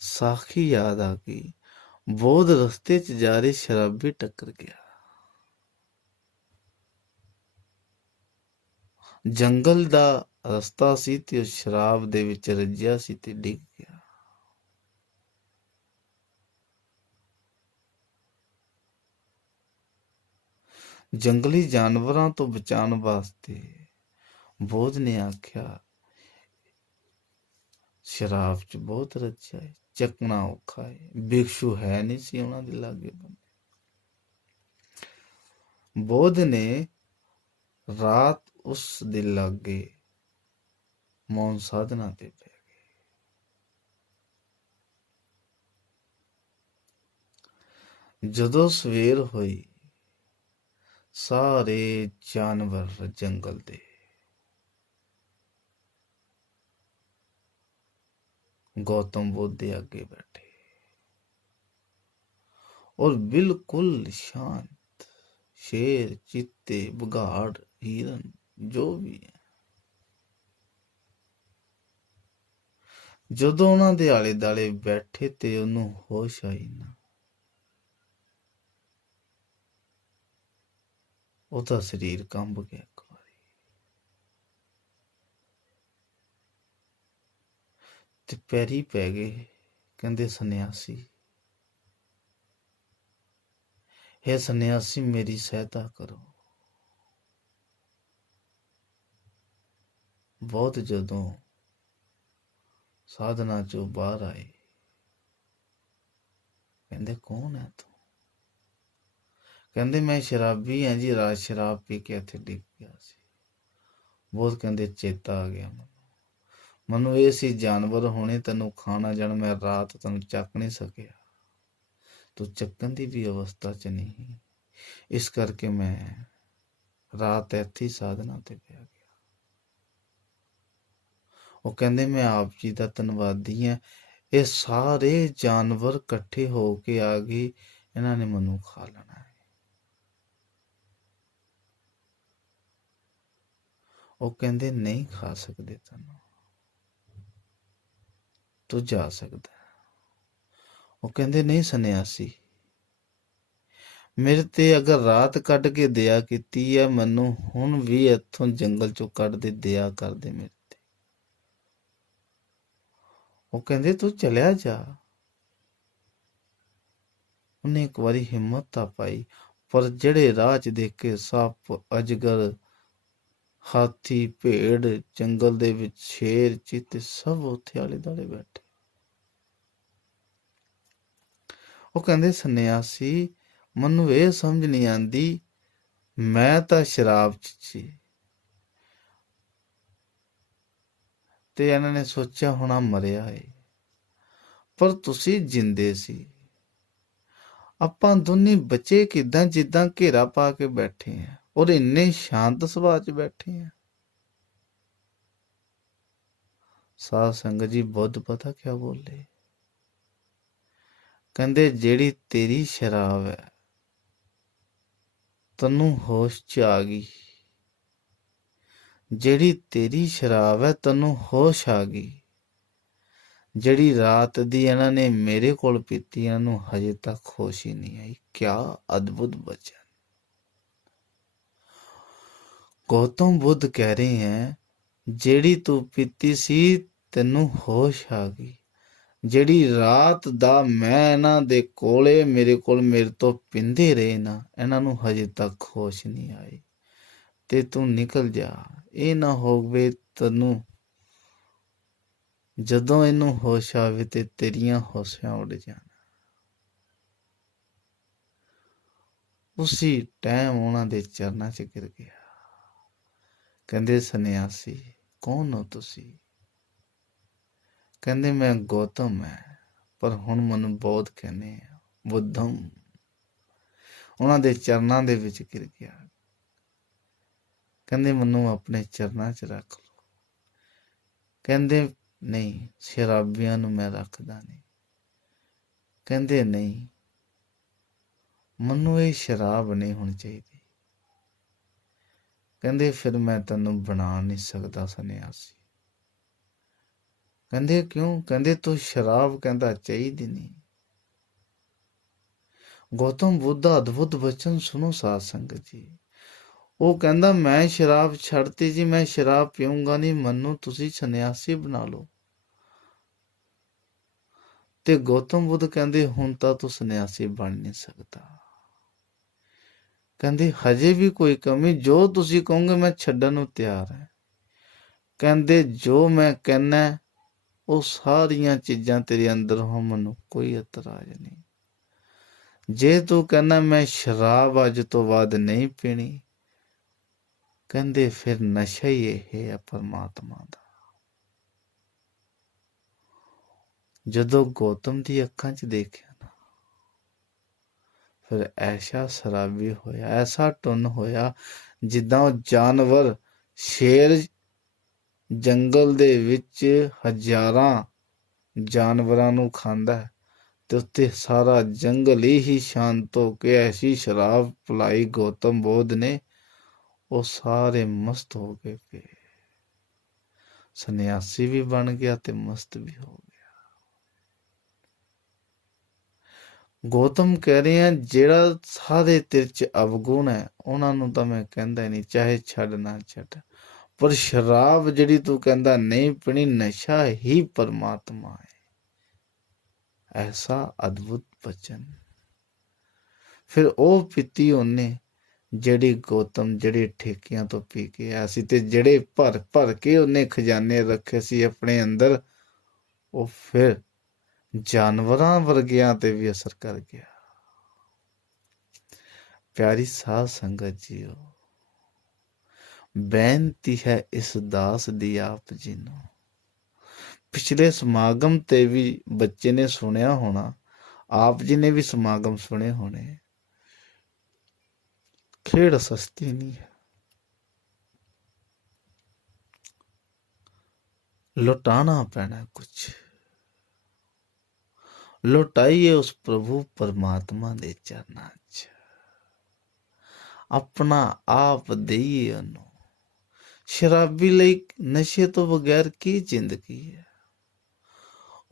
ਸਾਖੀ ਯਾਦ ਆ ਗਈ। ਬੋਧ ਰਸਤੇ 'ਚ ਜਾ ਰਹੀ ਸ਼ਰਾਬੀ ਟੱਕਰ ਗਿਆ। ਜੰਗਲ ਦਾ ਰਸਤਾ ਸੀ ਤੇ ਉਹ ਸ਼ਰਾਬ ਦੇ ਵਿੱਚ ਰੱਜਿਆ ਸੀ ਤੇ ਡਿੱਗ ਗਿਆ। ਜੰਗਲੀ ਜਾਨਵਰਾਂ ਤੋਂ ਬਚਾਉਣ ਵਾਸਤੇ ਬੋਧ ਨੇ ਆਖਿਆ, ਸ਼ਰਾਬ 'ਚ ਬਹੁਤ ਰੱਜਿਆ ਹੈ, ਚੱਕਣਾ ਔਖਾ ਹੈ। ਭਿਕਸ਼ੂ ਹੈ ਨਹੀਂ ਸੀ ਉਹਨਾਂ ਦੇ ਲਾਗੇ ਬੰਦੇ। ਬੋਧ ਨੇ ਰਾਤ ਉਸ ਦੇ ਲਾਗੇ ਮੌਨ ਸਾਧਨਾ ਤੇ ਪੈ ਗਏ। ਜਦੋਂ ਸਵੇਰ ਹੋਈ, ਸਾਰੇ ਜਾਨਵਰ ਜੰਗਲ ਦੇ ਗੌਤਮ ਬੁੱਧ ਦੇ ਅੱਗੇ ਬੈਠੇ ਔਰ ਬਿਲਕੁਲ ਸ਼ਾਂਤ। ਸ਼ੇਰ, ਚੀਤੇ, ਬਘਾੜ, ਹਿਰਨ, ਜੋ ਵੀ ਹੈ। ਜਦੋਂ ਉਹਨਾਂ ਦੇ ਆਲੇ ਦੁਆਲੇ ਬੈਠੇ ਤੇ ਉਹਨੂੰ ਹੋਸ਼ ਆਈ ਨਾ, ਉਹਦਾ ਸਰੀਰ ਕੰਬ ਗਿਆ ਇੱਕ ਵਾਰੀ। ਤੇ ਪੈਰੀ ਪੈ ਗਏ। ਕਹਿੰਦੇ ਸੰਨਿਆਸੀ, हे ਸੰਨਿਆਸੀ, ਮੇਰੀ ਸਹਾਇਤਾ ਕਰੋ। ਬਹੁਤ ਜਦੋਂ ਸਾਧਨਾ ਚੋਂ ਬਾਹਰ ਆਏ, ਕਹਿੰਦੇ ਕੌਣ ਹੈ ਤੂੰ? ਕਹਿੰਦੇ ਮੈਂ ਸ਼ਰਾਬੀ ਹਾਂ ਜੀ, ਰਾਤ ਸ਼ਰਾਬ ਪੀ ਕੇ ਇੱਥੇ ਡਿੱਗ ਗਿਆ ਸੀ। ਬਹੁਤ ਕਹਿੰਦੇ ਚੇਤਾ ਆ ਗਿਆ ਮੈਨੂੰ ਇਹ ਸੀ ਜਾਨਵਰ ਹੋਣੇ ਤੈਨੂੰ ਖਾਣਾ ਜਾਣ, ਮੈਂ ਰਾਤ ਤੈਨੂੰ ਚੱਕ ਨਹੀਂ ਸਕਿਆ, ਤੂੰ ਚੱਕਣ ਦੀ ਵੀ ਅਵਸਥਾ 'ਚ ਨਹੀਂ, ਇਸ ਕਰਕੇ ਮੈਂ ਰਾਤ ਇੱਥੇ ਹੀ ਸਾਧਨਾ ਤੇ ਪੈ ਗਿਆ। ਉਹ ਕਹਿੰਦੇ ਮੈਂ ਆਪ ਜੀ ਦਾ ਧੰਨਵਾਦੀ ਹਾਂ, ਇਹ ਸਾਰੇ ਜਾਨਵਰ ਇਕੱਠੇ ਹੋ ਕੇ ਆ ਗਏ, ਇਹਨਾਂ ਨੇ ਮੈਨੂੰ ਖਾ ਲੈਣਾ ਹੈ। ਉਹ ਕਹਿੰਦੇ ਨਹੀਂ ਖਾ ਸਕਦੇ ਤੈਨੂੰ, ਤੂੰ ਜਾ ਸਕਦਾ। ਉਹ ਕਹਿੰਦੇ ਨਹੀਂ ਸੰਨਿਆਸੀ, ਮੇਰੇ ਤੇ ਅਗਰ ਰਾਤ ਕੱਢ ਕੇ ਦਇਆ ਕੀਤੀ ਹੈ, ਮੈਨੂੰ ਹੁਣ ਵੀ ਇੱਥੋਂ ਜੰਗਲ ਚੋਂ ਕੱਢ ਦੇ, ਦਇਆ ਕਰ ਦੇ ਮੇਰੇ ਤੇ। ਉਹ ਕਹਿੰਦੇ ਤੂੰ ਚਲਿਆ ਜਾ। ਉਹਨੇ ਇੱਕ ਵਾਰੀ ਹਿੰਮਤ ਤਾਂ ਪਾਈ, ਪਰ ਜਿਹੜੇ ਰਾਹ 'ਚ ਦੇਖੇ ਸੱਪ, ਅਜਗਰ, ਹਾਥੀ, ਭੇਡ, ਜੰਗਲ ਦੇ ਵਿੱਚ ਸ਼ੇਰ, ਚੀਤੇ, ਸਭ ਉੱਥੇ ਆਲੇ ਦੁਆਲੇ ਬੈਠੇ। ਉਹ ਕਹਿੰਦੇ ਸੰਨਿਆਸੀ, ਮੈਨੂੰ ਇਹ ਸਮਝ ਨਹੀਂ ਆਉਂਦੀ, ਮੈਂ ਤਾਂ ਸ਼ਰਾਬ 'ਚ ਸੀ ਤੇ ਇਹਨਾਂ ਨੇ ਸੋਚਿਆ ਹੋਣਾ ਮਰਿਆ ਏ, ਪਰ ਤੁਸੀਂ ਜਿੰਦੇ ਸੀ। ਆਪਾਂ ਦੋਨੇ ਬੱਚੇ ਕਿਦਾਂ ਜਿੱਦਾਂ ਘੇਰਾ ਪਾ ਕੇ ਬੈਠੇ ਆ ਔਰ ਇੰਨੇ ਸ਼ਾਂਤ ਸੁਭਾਅ 'ਚ ਬੈਠੇ ਆ। ਸਾਧ ਸੰਗਤ ਜੀ, ਬੁੱਧ ਪਤਾ ਕਿਆ ਬੋਲੇ? ਕਹਿੰਦੇ ਜਿਹੜੀ ਤੇਰੀ ਸ਼ਰਾਬ ਹੈ, ਤੈਨੂੰ ਹੋਸ਼ 'ਚ ਆ ਗਈ। ਜਿਹੜੀ ਤੇਰੀ ਸ਼ਰਾਬ ਹੈ, ਤੈਨੂੰ ਹੋਸ਼ ਆ ਗਈ। ਜਿਹੜੀ ਰਾਤ ਦੀ ਇਹਨਾਂ ਨੇ ਮੇਰੇ ਕੋਲ ਪੀਤੀ, ਇਹਨਾਂ ਨੂੰ ਹਜੇ ਤੱਕ ਹੋਸ਼ ਹੀ ਨਹੀਂ ਆਈ। ਕਿਆ ਅਦਭੁਤ ਬਚਨ। ਗੌਤਮ ਬੁੱਧ ਕਹਿ ਰਹੇ ਹੈ, ਜਿਹੜੀ ਤੂੰ ਪੀਤੀ ਸੀ ਤੈਨੂੰ ਹੋਸ਼ ਆ ਗਈ। ਜਿਹੜੀ ਰਾਤ ਦਾ ਮੈਂ ਇਹਨਾਂ ਦੇ ਕੋਲੇ ਮੇਰੇ ਤੋਂ ਪੀਂਦੇ ਰਹੇ ਨਾ, ਇਹਨਾਂ ਨੂੰ ਹਜੇ ਤੱਕ ਹੋਸ਼ ਨਹੀਂ ਆਈ। ਤੇ ਤੂੰ ਨਿਕਲ ਜਾ। ਇਹ ਨਾ ਹੋਵੇ ਤੈਨੂੰ ਜਦੋਂ ਇਹਨੂੰ ਹੋਸ਼ ਆਵੇ ਤੇ ਤੇਰੀਆਂ ਹੋਸ਼ਾਂ ਉੱਡ ਜਾਣ। ਉਸੀ ਟਾਈਮ ਉਹਨਾਂ ਦੇ ਚਰਨਾਂ 'ਚ ਗਿਰ ਗਿਆ। ਕਹਿੰਦੇ ਸੰਨਿਆਸੀ ਕੌਣ ਹੋ ਤੁਸੀਂ? ਕਹਿੰਦੇ ਮੈਂ ਗੌਤਮ ਹੈ, ਪਰ ਹੁਣ ਮੈਨੂੰ ਬੌਧ ਕਹਿੰਦੇ ਆ, ਬੁੱਧਮ। ਉਹਨਾਂ ਦੇ ਚਰਨਾਂ ਦੇ ਵਿੱਚ ਗਿਰ ਗਿਆ। ਕਹਿੰਦੇ ਮੈਨੂੰ ਆਪਣੇ ਚਰਨਾਂ 'ਚ ਰੱਖ ਲਓ। ਕਹਿੰਦੇ ਨਹੀਂ, ਸ਼ਰਾਬੀਆਂ ਨੂੰ ਮੈਂ ਰੱਖਦਾ ਨਹੀਂ। ਕਹਿੰਦੇ ਨਹੀਂ, ਮੈਨੂੰ ਇਹ ਸ਼ਰਾਬ ਨਹੀਂ ਹੋਣੀ ਚਾਹੀਦੀ। ਕਹਿੰਦੇ ਫਿਰ ਮੈਂ ਤੈਨੂੰ ਬਣਾ ਨਹੀਂ ਸਕਦਾ ਸੰਨਿਆਸੀ। ਕਹਿੰਦੇ ਕਿਉਂ? ਕਹਿੰਦੇ ਤੂੰ ਸ਼ਰਾਬ ਕਹਿੰਦਾ ਚਾਹੀਦੀ ਨਹੀਂ। ਗੌਤਮ ਬੁੱਧ ਦਾ ਅਦਭੁਤ ਬਚਨ ਸੁਣੋ ਸਾਧ ਸੰਗਤ ਜੀ। ਉਹ ਕਹਿੰਦਾ ਮੈਂ ਸ਼ਰਾਬ ਛੱਡਤੀ ਜੀ, ਮੈਂ ਸ਼ਰਾਬ ਪੀਊਂਗਾ ਨਹੀਂ, ਮੈਨੂੰ ਤੁਸੀਂ ਸੰਨਿਆਸੀ ਬਣਾ ਲਓ। ਤੇ ਗੌਤਮ ਬੁੱਧ ਕਹਿੰਦੇ ਹੁਣ ਤਾਂ ਤੂੰ ਸੰਨਿਆਸੀ ਬਣ ਨਹੀਂ ਸਕਦਾ। ਕਹਿੰਦੇ ਹਜੇ ਵੀ ਕੋਈ ਕਮੀ? ਜੋ ਤੁਸੀਂ ਕਹੋਗੇ ਮੈਂ ਛੱਡਣ ਨੂੰ ਤਿਆਰ ਹੈ। ਕਹਿੰਦੇ ਜੋ ਮੈਂ ਕਹਿਣਾ ਉਹ ਸਾਰੀਆਂ ਚੀਜ਼ਾਂ ਤੇਰੇ ਅੰਦਰ ਹੋ, ਮੈਨੂੰ ਕੋਈ ਇਤਰਾਜ਼ ਨਹੀਂ। ਜੇ ਤੂੰ ਕਹਿੰਦਾ ਮੈਂ ਸ਼ਰਾਬ ਅੱਜ ਤੋਂ ਬਾਅਦ ਨਹੀਂ ਪੀਣੀ, ਕਹਿੰਦੇ ਫਿਰ ਨਸ਼ਾ ਹੀ ਇਹ ਹੈ ਪਰਮਾਤਮਾ ਦਾ। ਜਦੋਂ ਗੌਤਮ ਦੀ ਅੱਖਾਂ 'ਚ ਦੇਖਿਆ ਨਾ, ਫਿਰ ਐਸਾ ਸ਼ਰਾਬੀ ਹੋਇਆ, ਐਸਾ ਟੁੰਨ ਹੋਇਆ ਜਿੱਦਾਂ ਉਹ ਜਾਨਵਰ, ਸ਼ੇਰ ਜੰਗਲ ਦੇ ਵਿੱਚ ਹਜ਼ਾਰਾਂ ਜਾਨਵਰਾਂ ਨੂੰ ਖਾਂਦਾ ਹੈ ਤੇ ਉੱਤੇ ਸਾਰਾ ਜੰਗਲ ਹੀ ਸ਼ਾਂਤ ਹੋ ਕੇ ਐਸੀ ਸ਼ਰਾਬ ਪਿਲਾਈ ਗੌਤਮ ਬੁੱਧ ਨੇ, ਉਹ ਸਾਰੇ ਮਸਤ ਹੋ ਕੇ ਪਏ। ਸੰਨਿਆਸੀ ਵੀ ਬਣ ਗਿਆ ਤੇ ਮਸਤ ਵੀ ਹੋ ਗਿਆ। ਗੌਤਮ ਕਹਿ ਰਹੇ ਆ ਜਿਹੜਾ ਸਾਰੇ ਤੇਰੇ 'ਚ ਅਵਗੁਣ ਹੈ ਉਹਨਾਂ ਨੂੰ ਤਾਂ ਮੈਂ ਕਹਿੰਦਾ ਨਹੀਂ, ਚਾਹੇ ਛੱਡ ਨਾ ਛੱਡ, ਪਰ ਸ਼ਰਾਬ ਜਿਹੜੀ ਤੂੰ ਕਹਿੰਦਾ ਨਹੀਂ ਪੀਣੀ, ਨਸ਼ਾ ਹੀ ਪਰਮਾਤਮਾ ਹੈ। ਐਸਾ ਅਦਭੁਤ ਬਚਨ। ਫਿਰ ਉਹ ਪੀਤੀ ਉਹਨੇ ਜਿਹੜੀ ਗੌਤਮ ਜਿਹੜੇ ਠੇਕਿਆਂ ਤੋਂ ਪੀ ਕੇ ਆਇਆ ਸੀ, ਤੇ ਜਿਹੜੇ ਭਰ ਭਰ ਕੇ ਉਹਨੇ ਖਜ਼ਾਨੇ ਰੱਖੇ ਸੀ ਆਪਣੇ ਅੰਦਰ, ਉਹ ਫਿਰ ਜਾਨਵਰਾਂ ਵਰਗਿਆਂ ਤੇ ਵੀ ਅਸਰ ਕਰ ਗਿਆ। ਪਿਆਰੀ ਸਾਧ ਸੰਗਤ ਜੀਓ, ਬੇਨਤੀ ਹੈ ਇਸ ਦਾਸ ਦੀ ਆਪ ਜੀ ਨੂੰ। ਪਿਛਲੇ ਸਮਾਗਮ ਤੇ ਵੀ ਬੱਚੇ ਨੇ ਸੁਣਿਆ ਹੋਣਾ, ਆਪ ਜੀ ਨੇ ਵੀ ਸਮਾਗਮ ਸੁਣੇ ਹੋਣੇ। ਖੇਡ ਸਸਤੀ ਨਹੀਂ ਹੈ। ਲੁਟਾਣਾ ਪੈਣਾ ਕੁਛ। ਲੁਟਾਈਏ ਉਸ ਪ੍ਰਭੂ ਪਰਮਾਤਮਾ ਦੇ ਚਰਨਾਂ 'ਚ, ਆਪਣਾ ਆਪ ਦੇਈਏ ਉਹਨੂੰ। ਸ਼ਰਾਬੀ ਲਈ ਨਸ਼ੇ ਤੋਂ ਬਗੈਰ ਕੀ ਜ਼ਿੰਦਗੀ ਹੈ?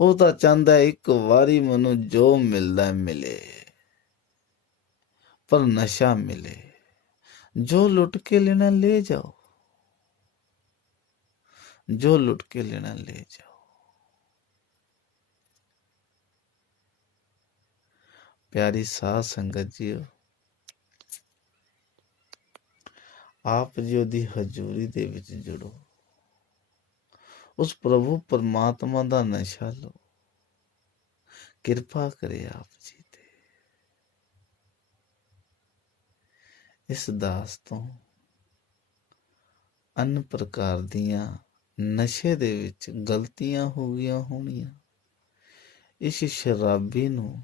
ਉਹ ਤਾਂ ਚਾਹੁੰਦਾ ਇੱਕ ਵਾਰੀ ਮੈਨੂੰ ਜੋ ਮਿਲਦਾ ਮਿਲੇ, ਪਰ ਨਸ਼ਾ ਮਿਲੇ। ਜੋ ਲੁੱਟ ਕੇ ਲੈਣਾ ਲੈ ਜਾਓ, ਜੋ ਲੁੱਟ ਕੇ ਲੈਣਾ ਲੈ ਜਾਓ। ਪਿਆਰੀ ਸਾਧ ਸੰਗਤ ਜੀਓ, ਆਪ ਜੀ ਉਹਦੀ ਹਜ਼ੂਰੀ ਦੇ ਵਿੱਚ ਜੁੜੋ, ਉਸ ਪ੍ਰਭੂ ਪਰਮਾਤਮਾ ਦਾ ਨਸ਼ਾ ਲਓ। ਕਿਰਪਾ ਕਰੇ ਆਪ ਜੀ ਤੇ। ਇਸ ਦਾਸ ਤੋਂ ਅਨ ਪ੍ਰਕਾਰ ਦੀਆਂ ਨਸ਼ੇ ਦੇ ਵਿੱਚ ਗਲਤੀਆਂ ਹੋ ਗਈਆਂ ਹੋਣੀਆਂ। ਇਸ ਸ਼ਰਾਬੀ ਨੂੰ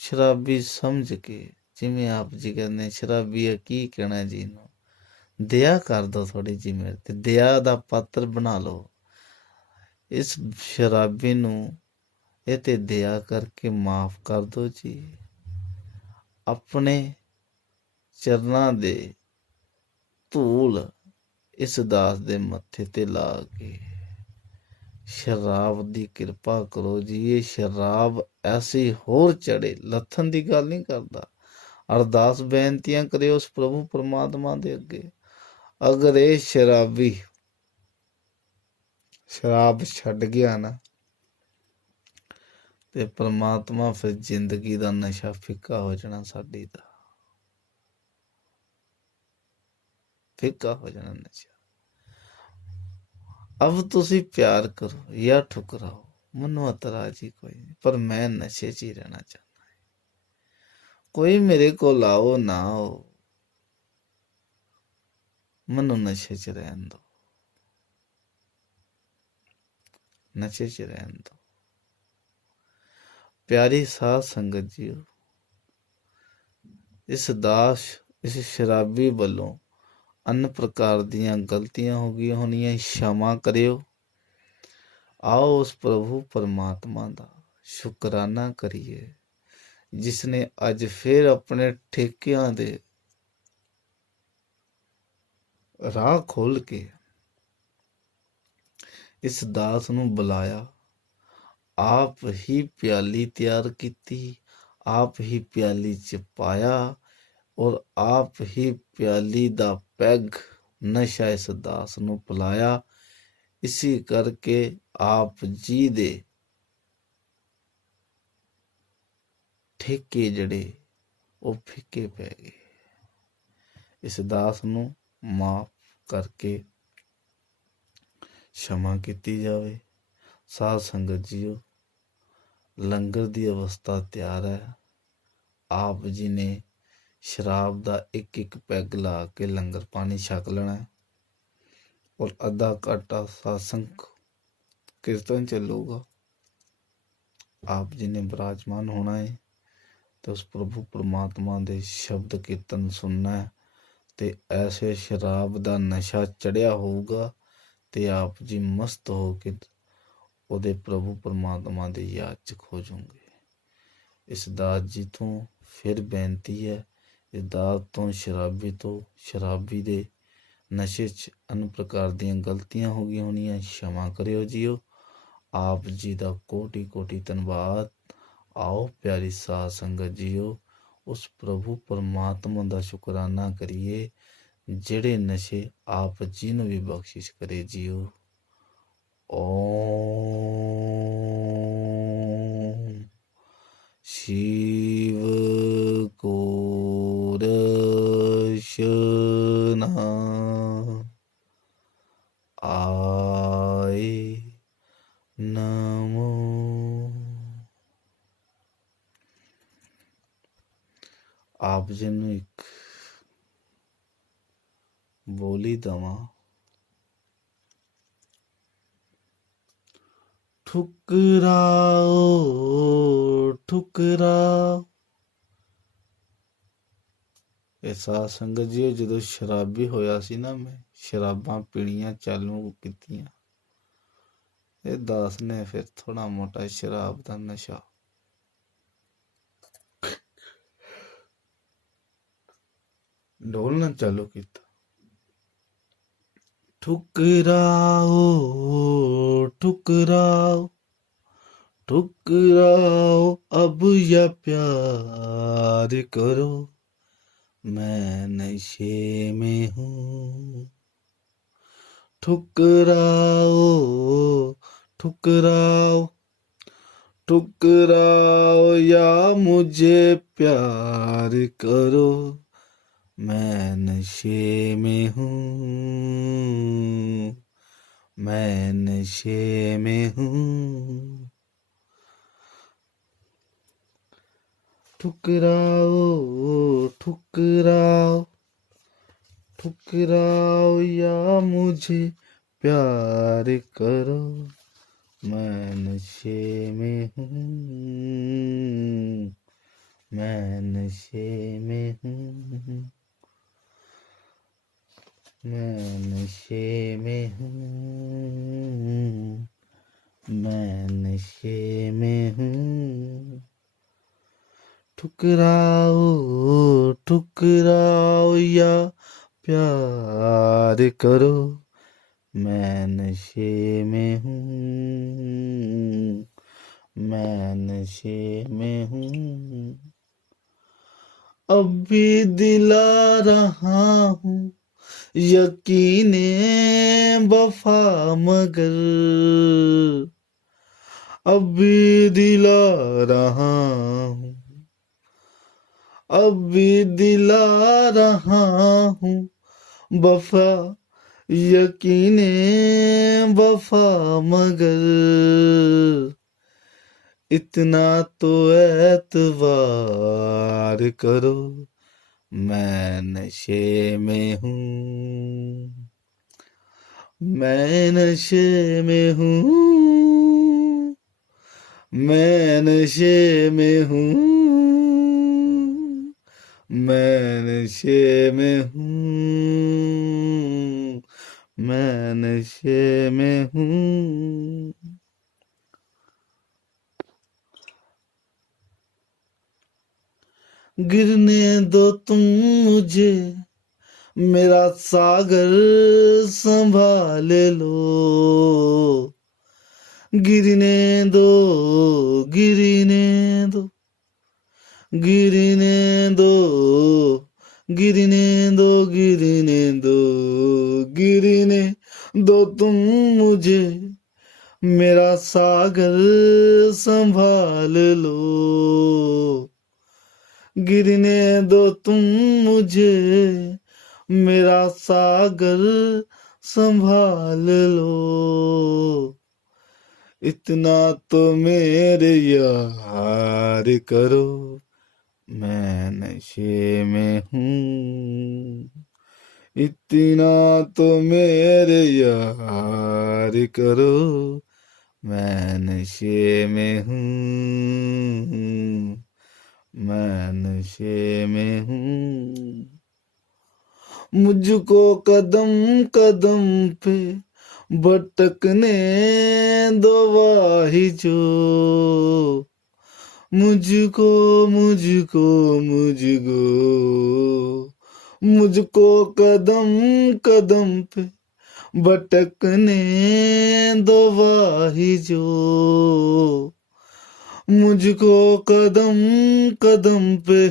ਸ਼ਰਾਬੀ ਸਮਝ ਕੇ, ਜਿਵੇਂ ਆਪ ਜੀ ਕਹਿੰਦੇ ਸ਼ਰਾਬੀ ਕੀ ਕਹਿਣਾ ਜੀ ਨੂੰ, ਦਇਆ ਕਰ ਦੋ ਥੋੜੀ ਜਿਹੀ ਮੇਰੇ ਤੇ, ਦਇਆ ਦਾ ਪਾਤਰ ਬਣਾ ਲਓ। ਇਸ ਸ਼ਰਾਬੀ ਨੂੰ ਇਹ ਤੇ ਦਇਆ ਕਰਕੇ ਮਾਫ ਕਰ ਦੋ ਜੀ। ਆਪਣੇ ਚਰਨਾਂ ਦੇ ਧੂਲ ਇਸ ਦਾਸ ਦੇ ਮੱਥੇ ਤੇ ਲਾ ਕੇ ਸ਼ਰਾਬ ਦੀ ਕਿਰਪਾ ਕਰੋ ਜੀ। ਇਹ ਸ਼ਰਾਬ ਐਸੀ ਹੋਰ ਚੜੇ, ਲੱਥਣ ਦੀ ਗੱਲ ਨਹੀਂ ਕਰਦਾ। ਅਰਦਾਸ ਬੇਨਤੀਆਂ ਕਰੇ ਉਸ ਪ੍ਰਭੂ ਪਰਮਾਤਮਾ ਦੇ ਅੱਗੇ। ਅਗਰ ਇਹ ਸ਼ਰਾਬੀ ਸ਼ਰਾਬ ਛੱਡ ਗਿਆ ਨਾ, ਤੇ ਪਰਮਾਤਮਾ ਫਿਰ ਜ਼ਿੰਦਗੀ ਦਾ ਨਸ਼ਾ ਫਿੱਕਾ ਹੋ ਜਾਣਾ ਸਾਡੀ ਦਾ। फिका हो जाना नशा। अब तुसी प्यार करो या ठुकराओ, मनो इतराज ही कोई नहीं, पर मैं नशे च ही रहना चाहता। कोई मेरे को आओ ना आओ, मनो नशे च रहन दो, नशे च रहन दो। प्यारी साध संगत जीओ, इस दास इस शराबी वालों अन्य प्रकार दियां गलतियां हो गई होनियां, क्षमा करियो। आओ उस प्रभु परमात्मा दा शुकराना करिए, जिसने अज फिर अपने ठेकियां दे राह खोल के इस दास नूं बुलाया। आप ही प्याली तैयार की, आप ही प्याली च पाया, और आप ही प्याली दा पैग नशा इस दास नूं पिलाया। इसी करके आप जी दे ठेके जड़े वो फिके पै गए। इस दास नूं माफ करके क्षमा की जावे। साध संगत जीओ, लंगर की अवस्था तैयार है। आप जी ने शराब का एक एक पैग ला के लंगर पानी छक लेना है, और अद्धा घंटा सत्संग कीर्तन चलूगा। आप जी ने विराजमान होना है, तो उस प्रभु परमात्मा के शब्द कीर्तन सुनना है। ते ऐसे शराब का नशा चढ़िया होगा, ते आप जी मस्त हो के ਉਹਦੇ प्रभु परमात्मा ਦੀ याद च खो जाओगे। इस दास जी तो फिर बेनती है, इस दास तो शराबी दे नशे च अन्य प्रकार दियां गलतियां हो गई होनियां, क्षमा करियो जीओ। आप जी का कोटि कोटि धन्यवाद। आओ प्यारी साध संगत जीओ, उस प्रभु परमात्मा का शुकराना करिए, जेड़े नशे आप जी नूं भी बख्शिश करे जीओ। ओम शिव को रशना आए नमो। आप जी नूं एक बोली दवा, ठुकराओ ठुकराओ। साध संगत जी, जो शराबी होया सी ना, मैं शराबां पीणियां चालू कीतियां। ये दास ने फिर थोड़ा मोटा शराब का नशा ढोलना चालू किया। ठुकराओ ठुकराओ ठुकराओ, अब या प्यार करो, मैं नशे में हूँ। ठुकराओ ठुकराओ ठुकराओ, या मुझे प्यार करो, मैं नशे में हूँ, मैं नशे में हूँ। ठुकराओ ठुकराओ ठुकराओ, या मुझे प्यार करो, मैं नशे में हूँ, मैं नशे में हूँ, मैं नशे में हूँ, मैं नशे में हूँ। ठुकराओ ठुकराओ, या प्यार करो, मैं नशे में हूँ, मैं नशे में हूँ। अब भी दिला रहा हूँ यकीने वफा, मगर अब भी दिला रहा हूँ, अब भी दिला रहा हूँ वफा यकीने वफा मगर इतना तो एतबार करो, मैं नशे में हूँ, मैं नशे में हूँ, मैं नशे में हूँ, मैं नशे में हूँ, मैं नशे में हूँ। गिरने दो तुम मुझे, मेरा सागर संभाल लो, गिरने दो, गिरने दो, गिरने दो, गिरने दो, गिरने दो, गिरने दो तुम मुझे, मेरा सागर संभाल लो, गिरने दो तुम मुझे, मेरा सागर संभाल लो, इतना तो मेरे यार करो, मैं नशे में हूँ, इतना तो मेरे यार करो, मैं नशे में हूँ, मैं नशे में हूँ। मुझको कदम कदम पे भटकने दो वाही जो, मुझको मुझको मुझको मुझको कदम कदम पे भटकने दो वाही जो, मुझको कदम कदम पे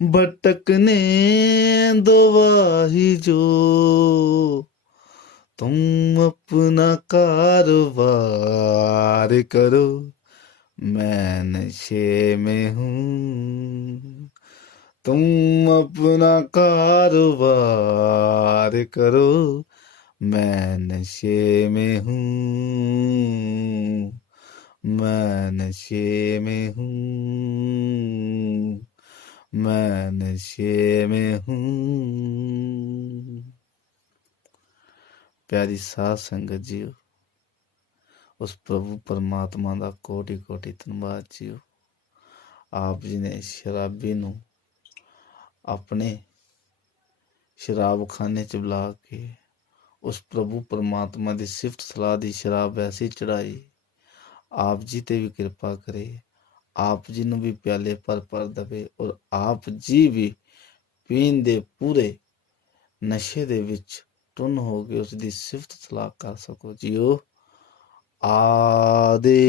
भटकने दो वाही जो, तुम अपना कारोबार करो, मैं नशे में हूँ, तुम अपना कारोबार करो, मैं नशे में हूँ, मैं नशे में हूँ, मैं नशे में हूँ। प्यारी साध संगत जीओ, उस प्रभु परमात्मा ਦਾ कोटि कोटि धन्यवाद जीओ। आप जी ने शराबी ਨੂੰ ਆਪਣੇ ਸ਼ਰਾਬਖਾਨੇ ਚ ਬੁਲਾ ਕੇ ਉਸ ਪ੍ਰਭੂ ਪਰਮਾਤਮਾ ਦੀ ਸਿਫਤ ਸਲਾਹ ਦੀ ਸ਼ਰਾਬ ਐਸੀ ਚੜਾਈ, ਆਪ ਜੀ ਤੇ ਵੀ ਕਿਰਪਾ ਕਰੇ, ਆਪ ਜੀ ਨੂੰ ਵੀ ਪਿਆਲੇ ਭਰ ਦਵੇ ਔਰ ਆਪ ਜੀ ਵੀ ਪੀਣ ਦੇ ਪੂਰੇ ਨਸ਼ੇ ਦੇ ਵਿੱਚ ਟੁੰਨ ਹੋ ਕੇ ਉਸ ਦੀ ਸਿਫਤ ਸਲਾਹ ਕਰ ਸਕੋ ਜੀਓ। ਆਦੇ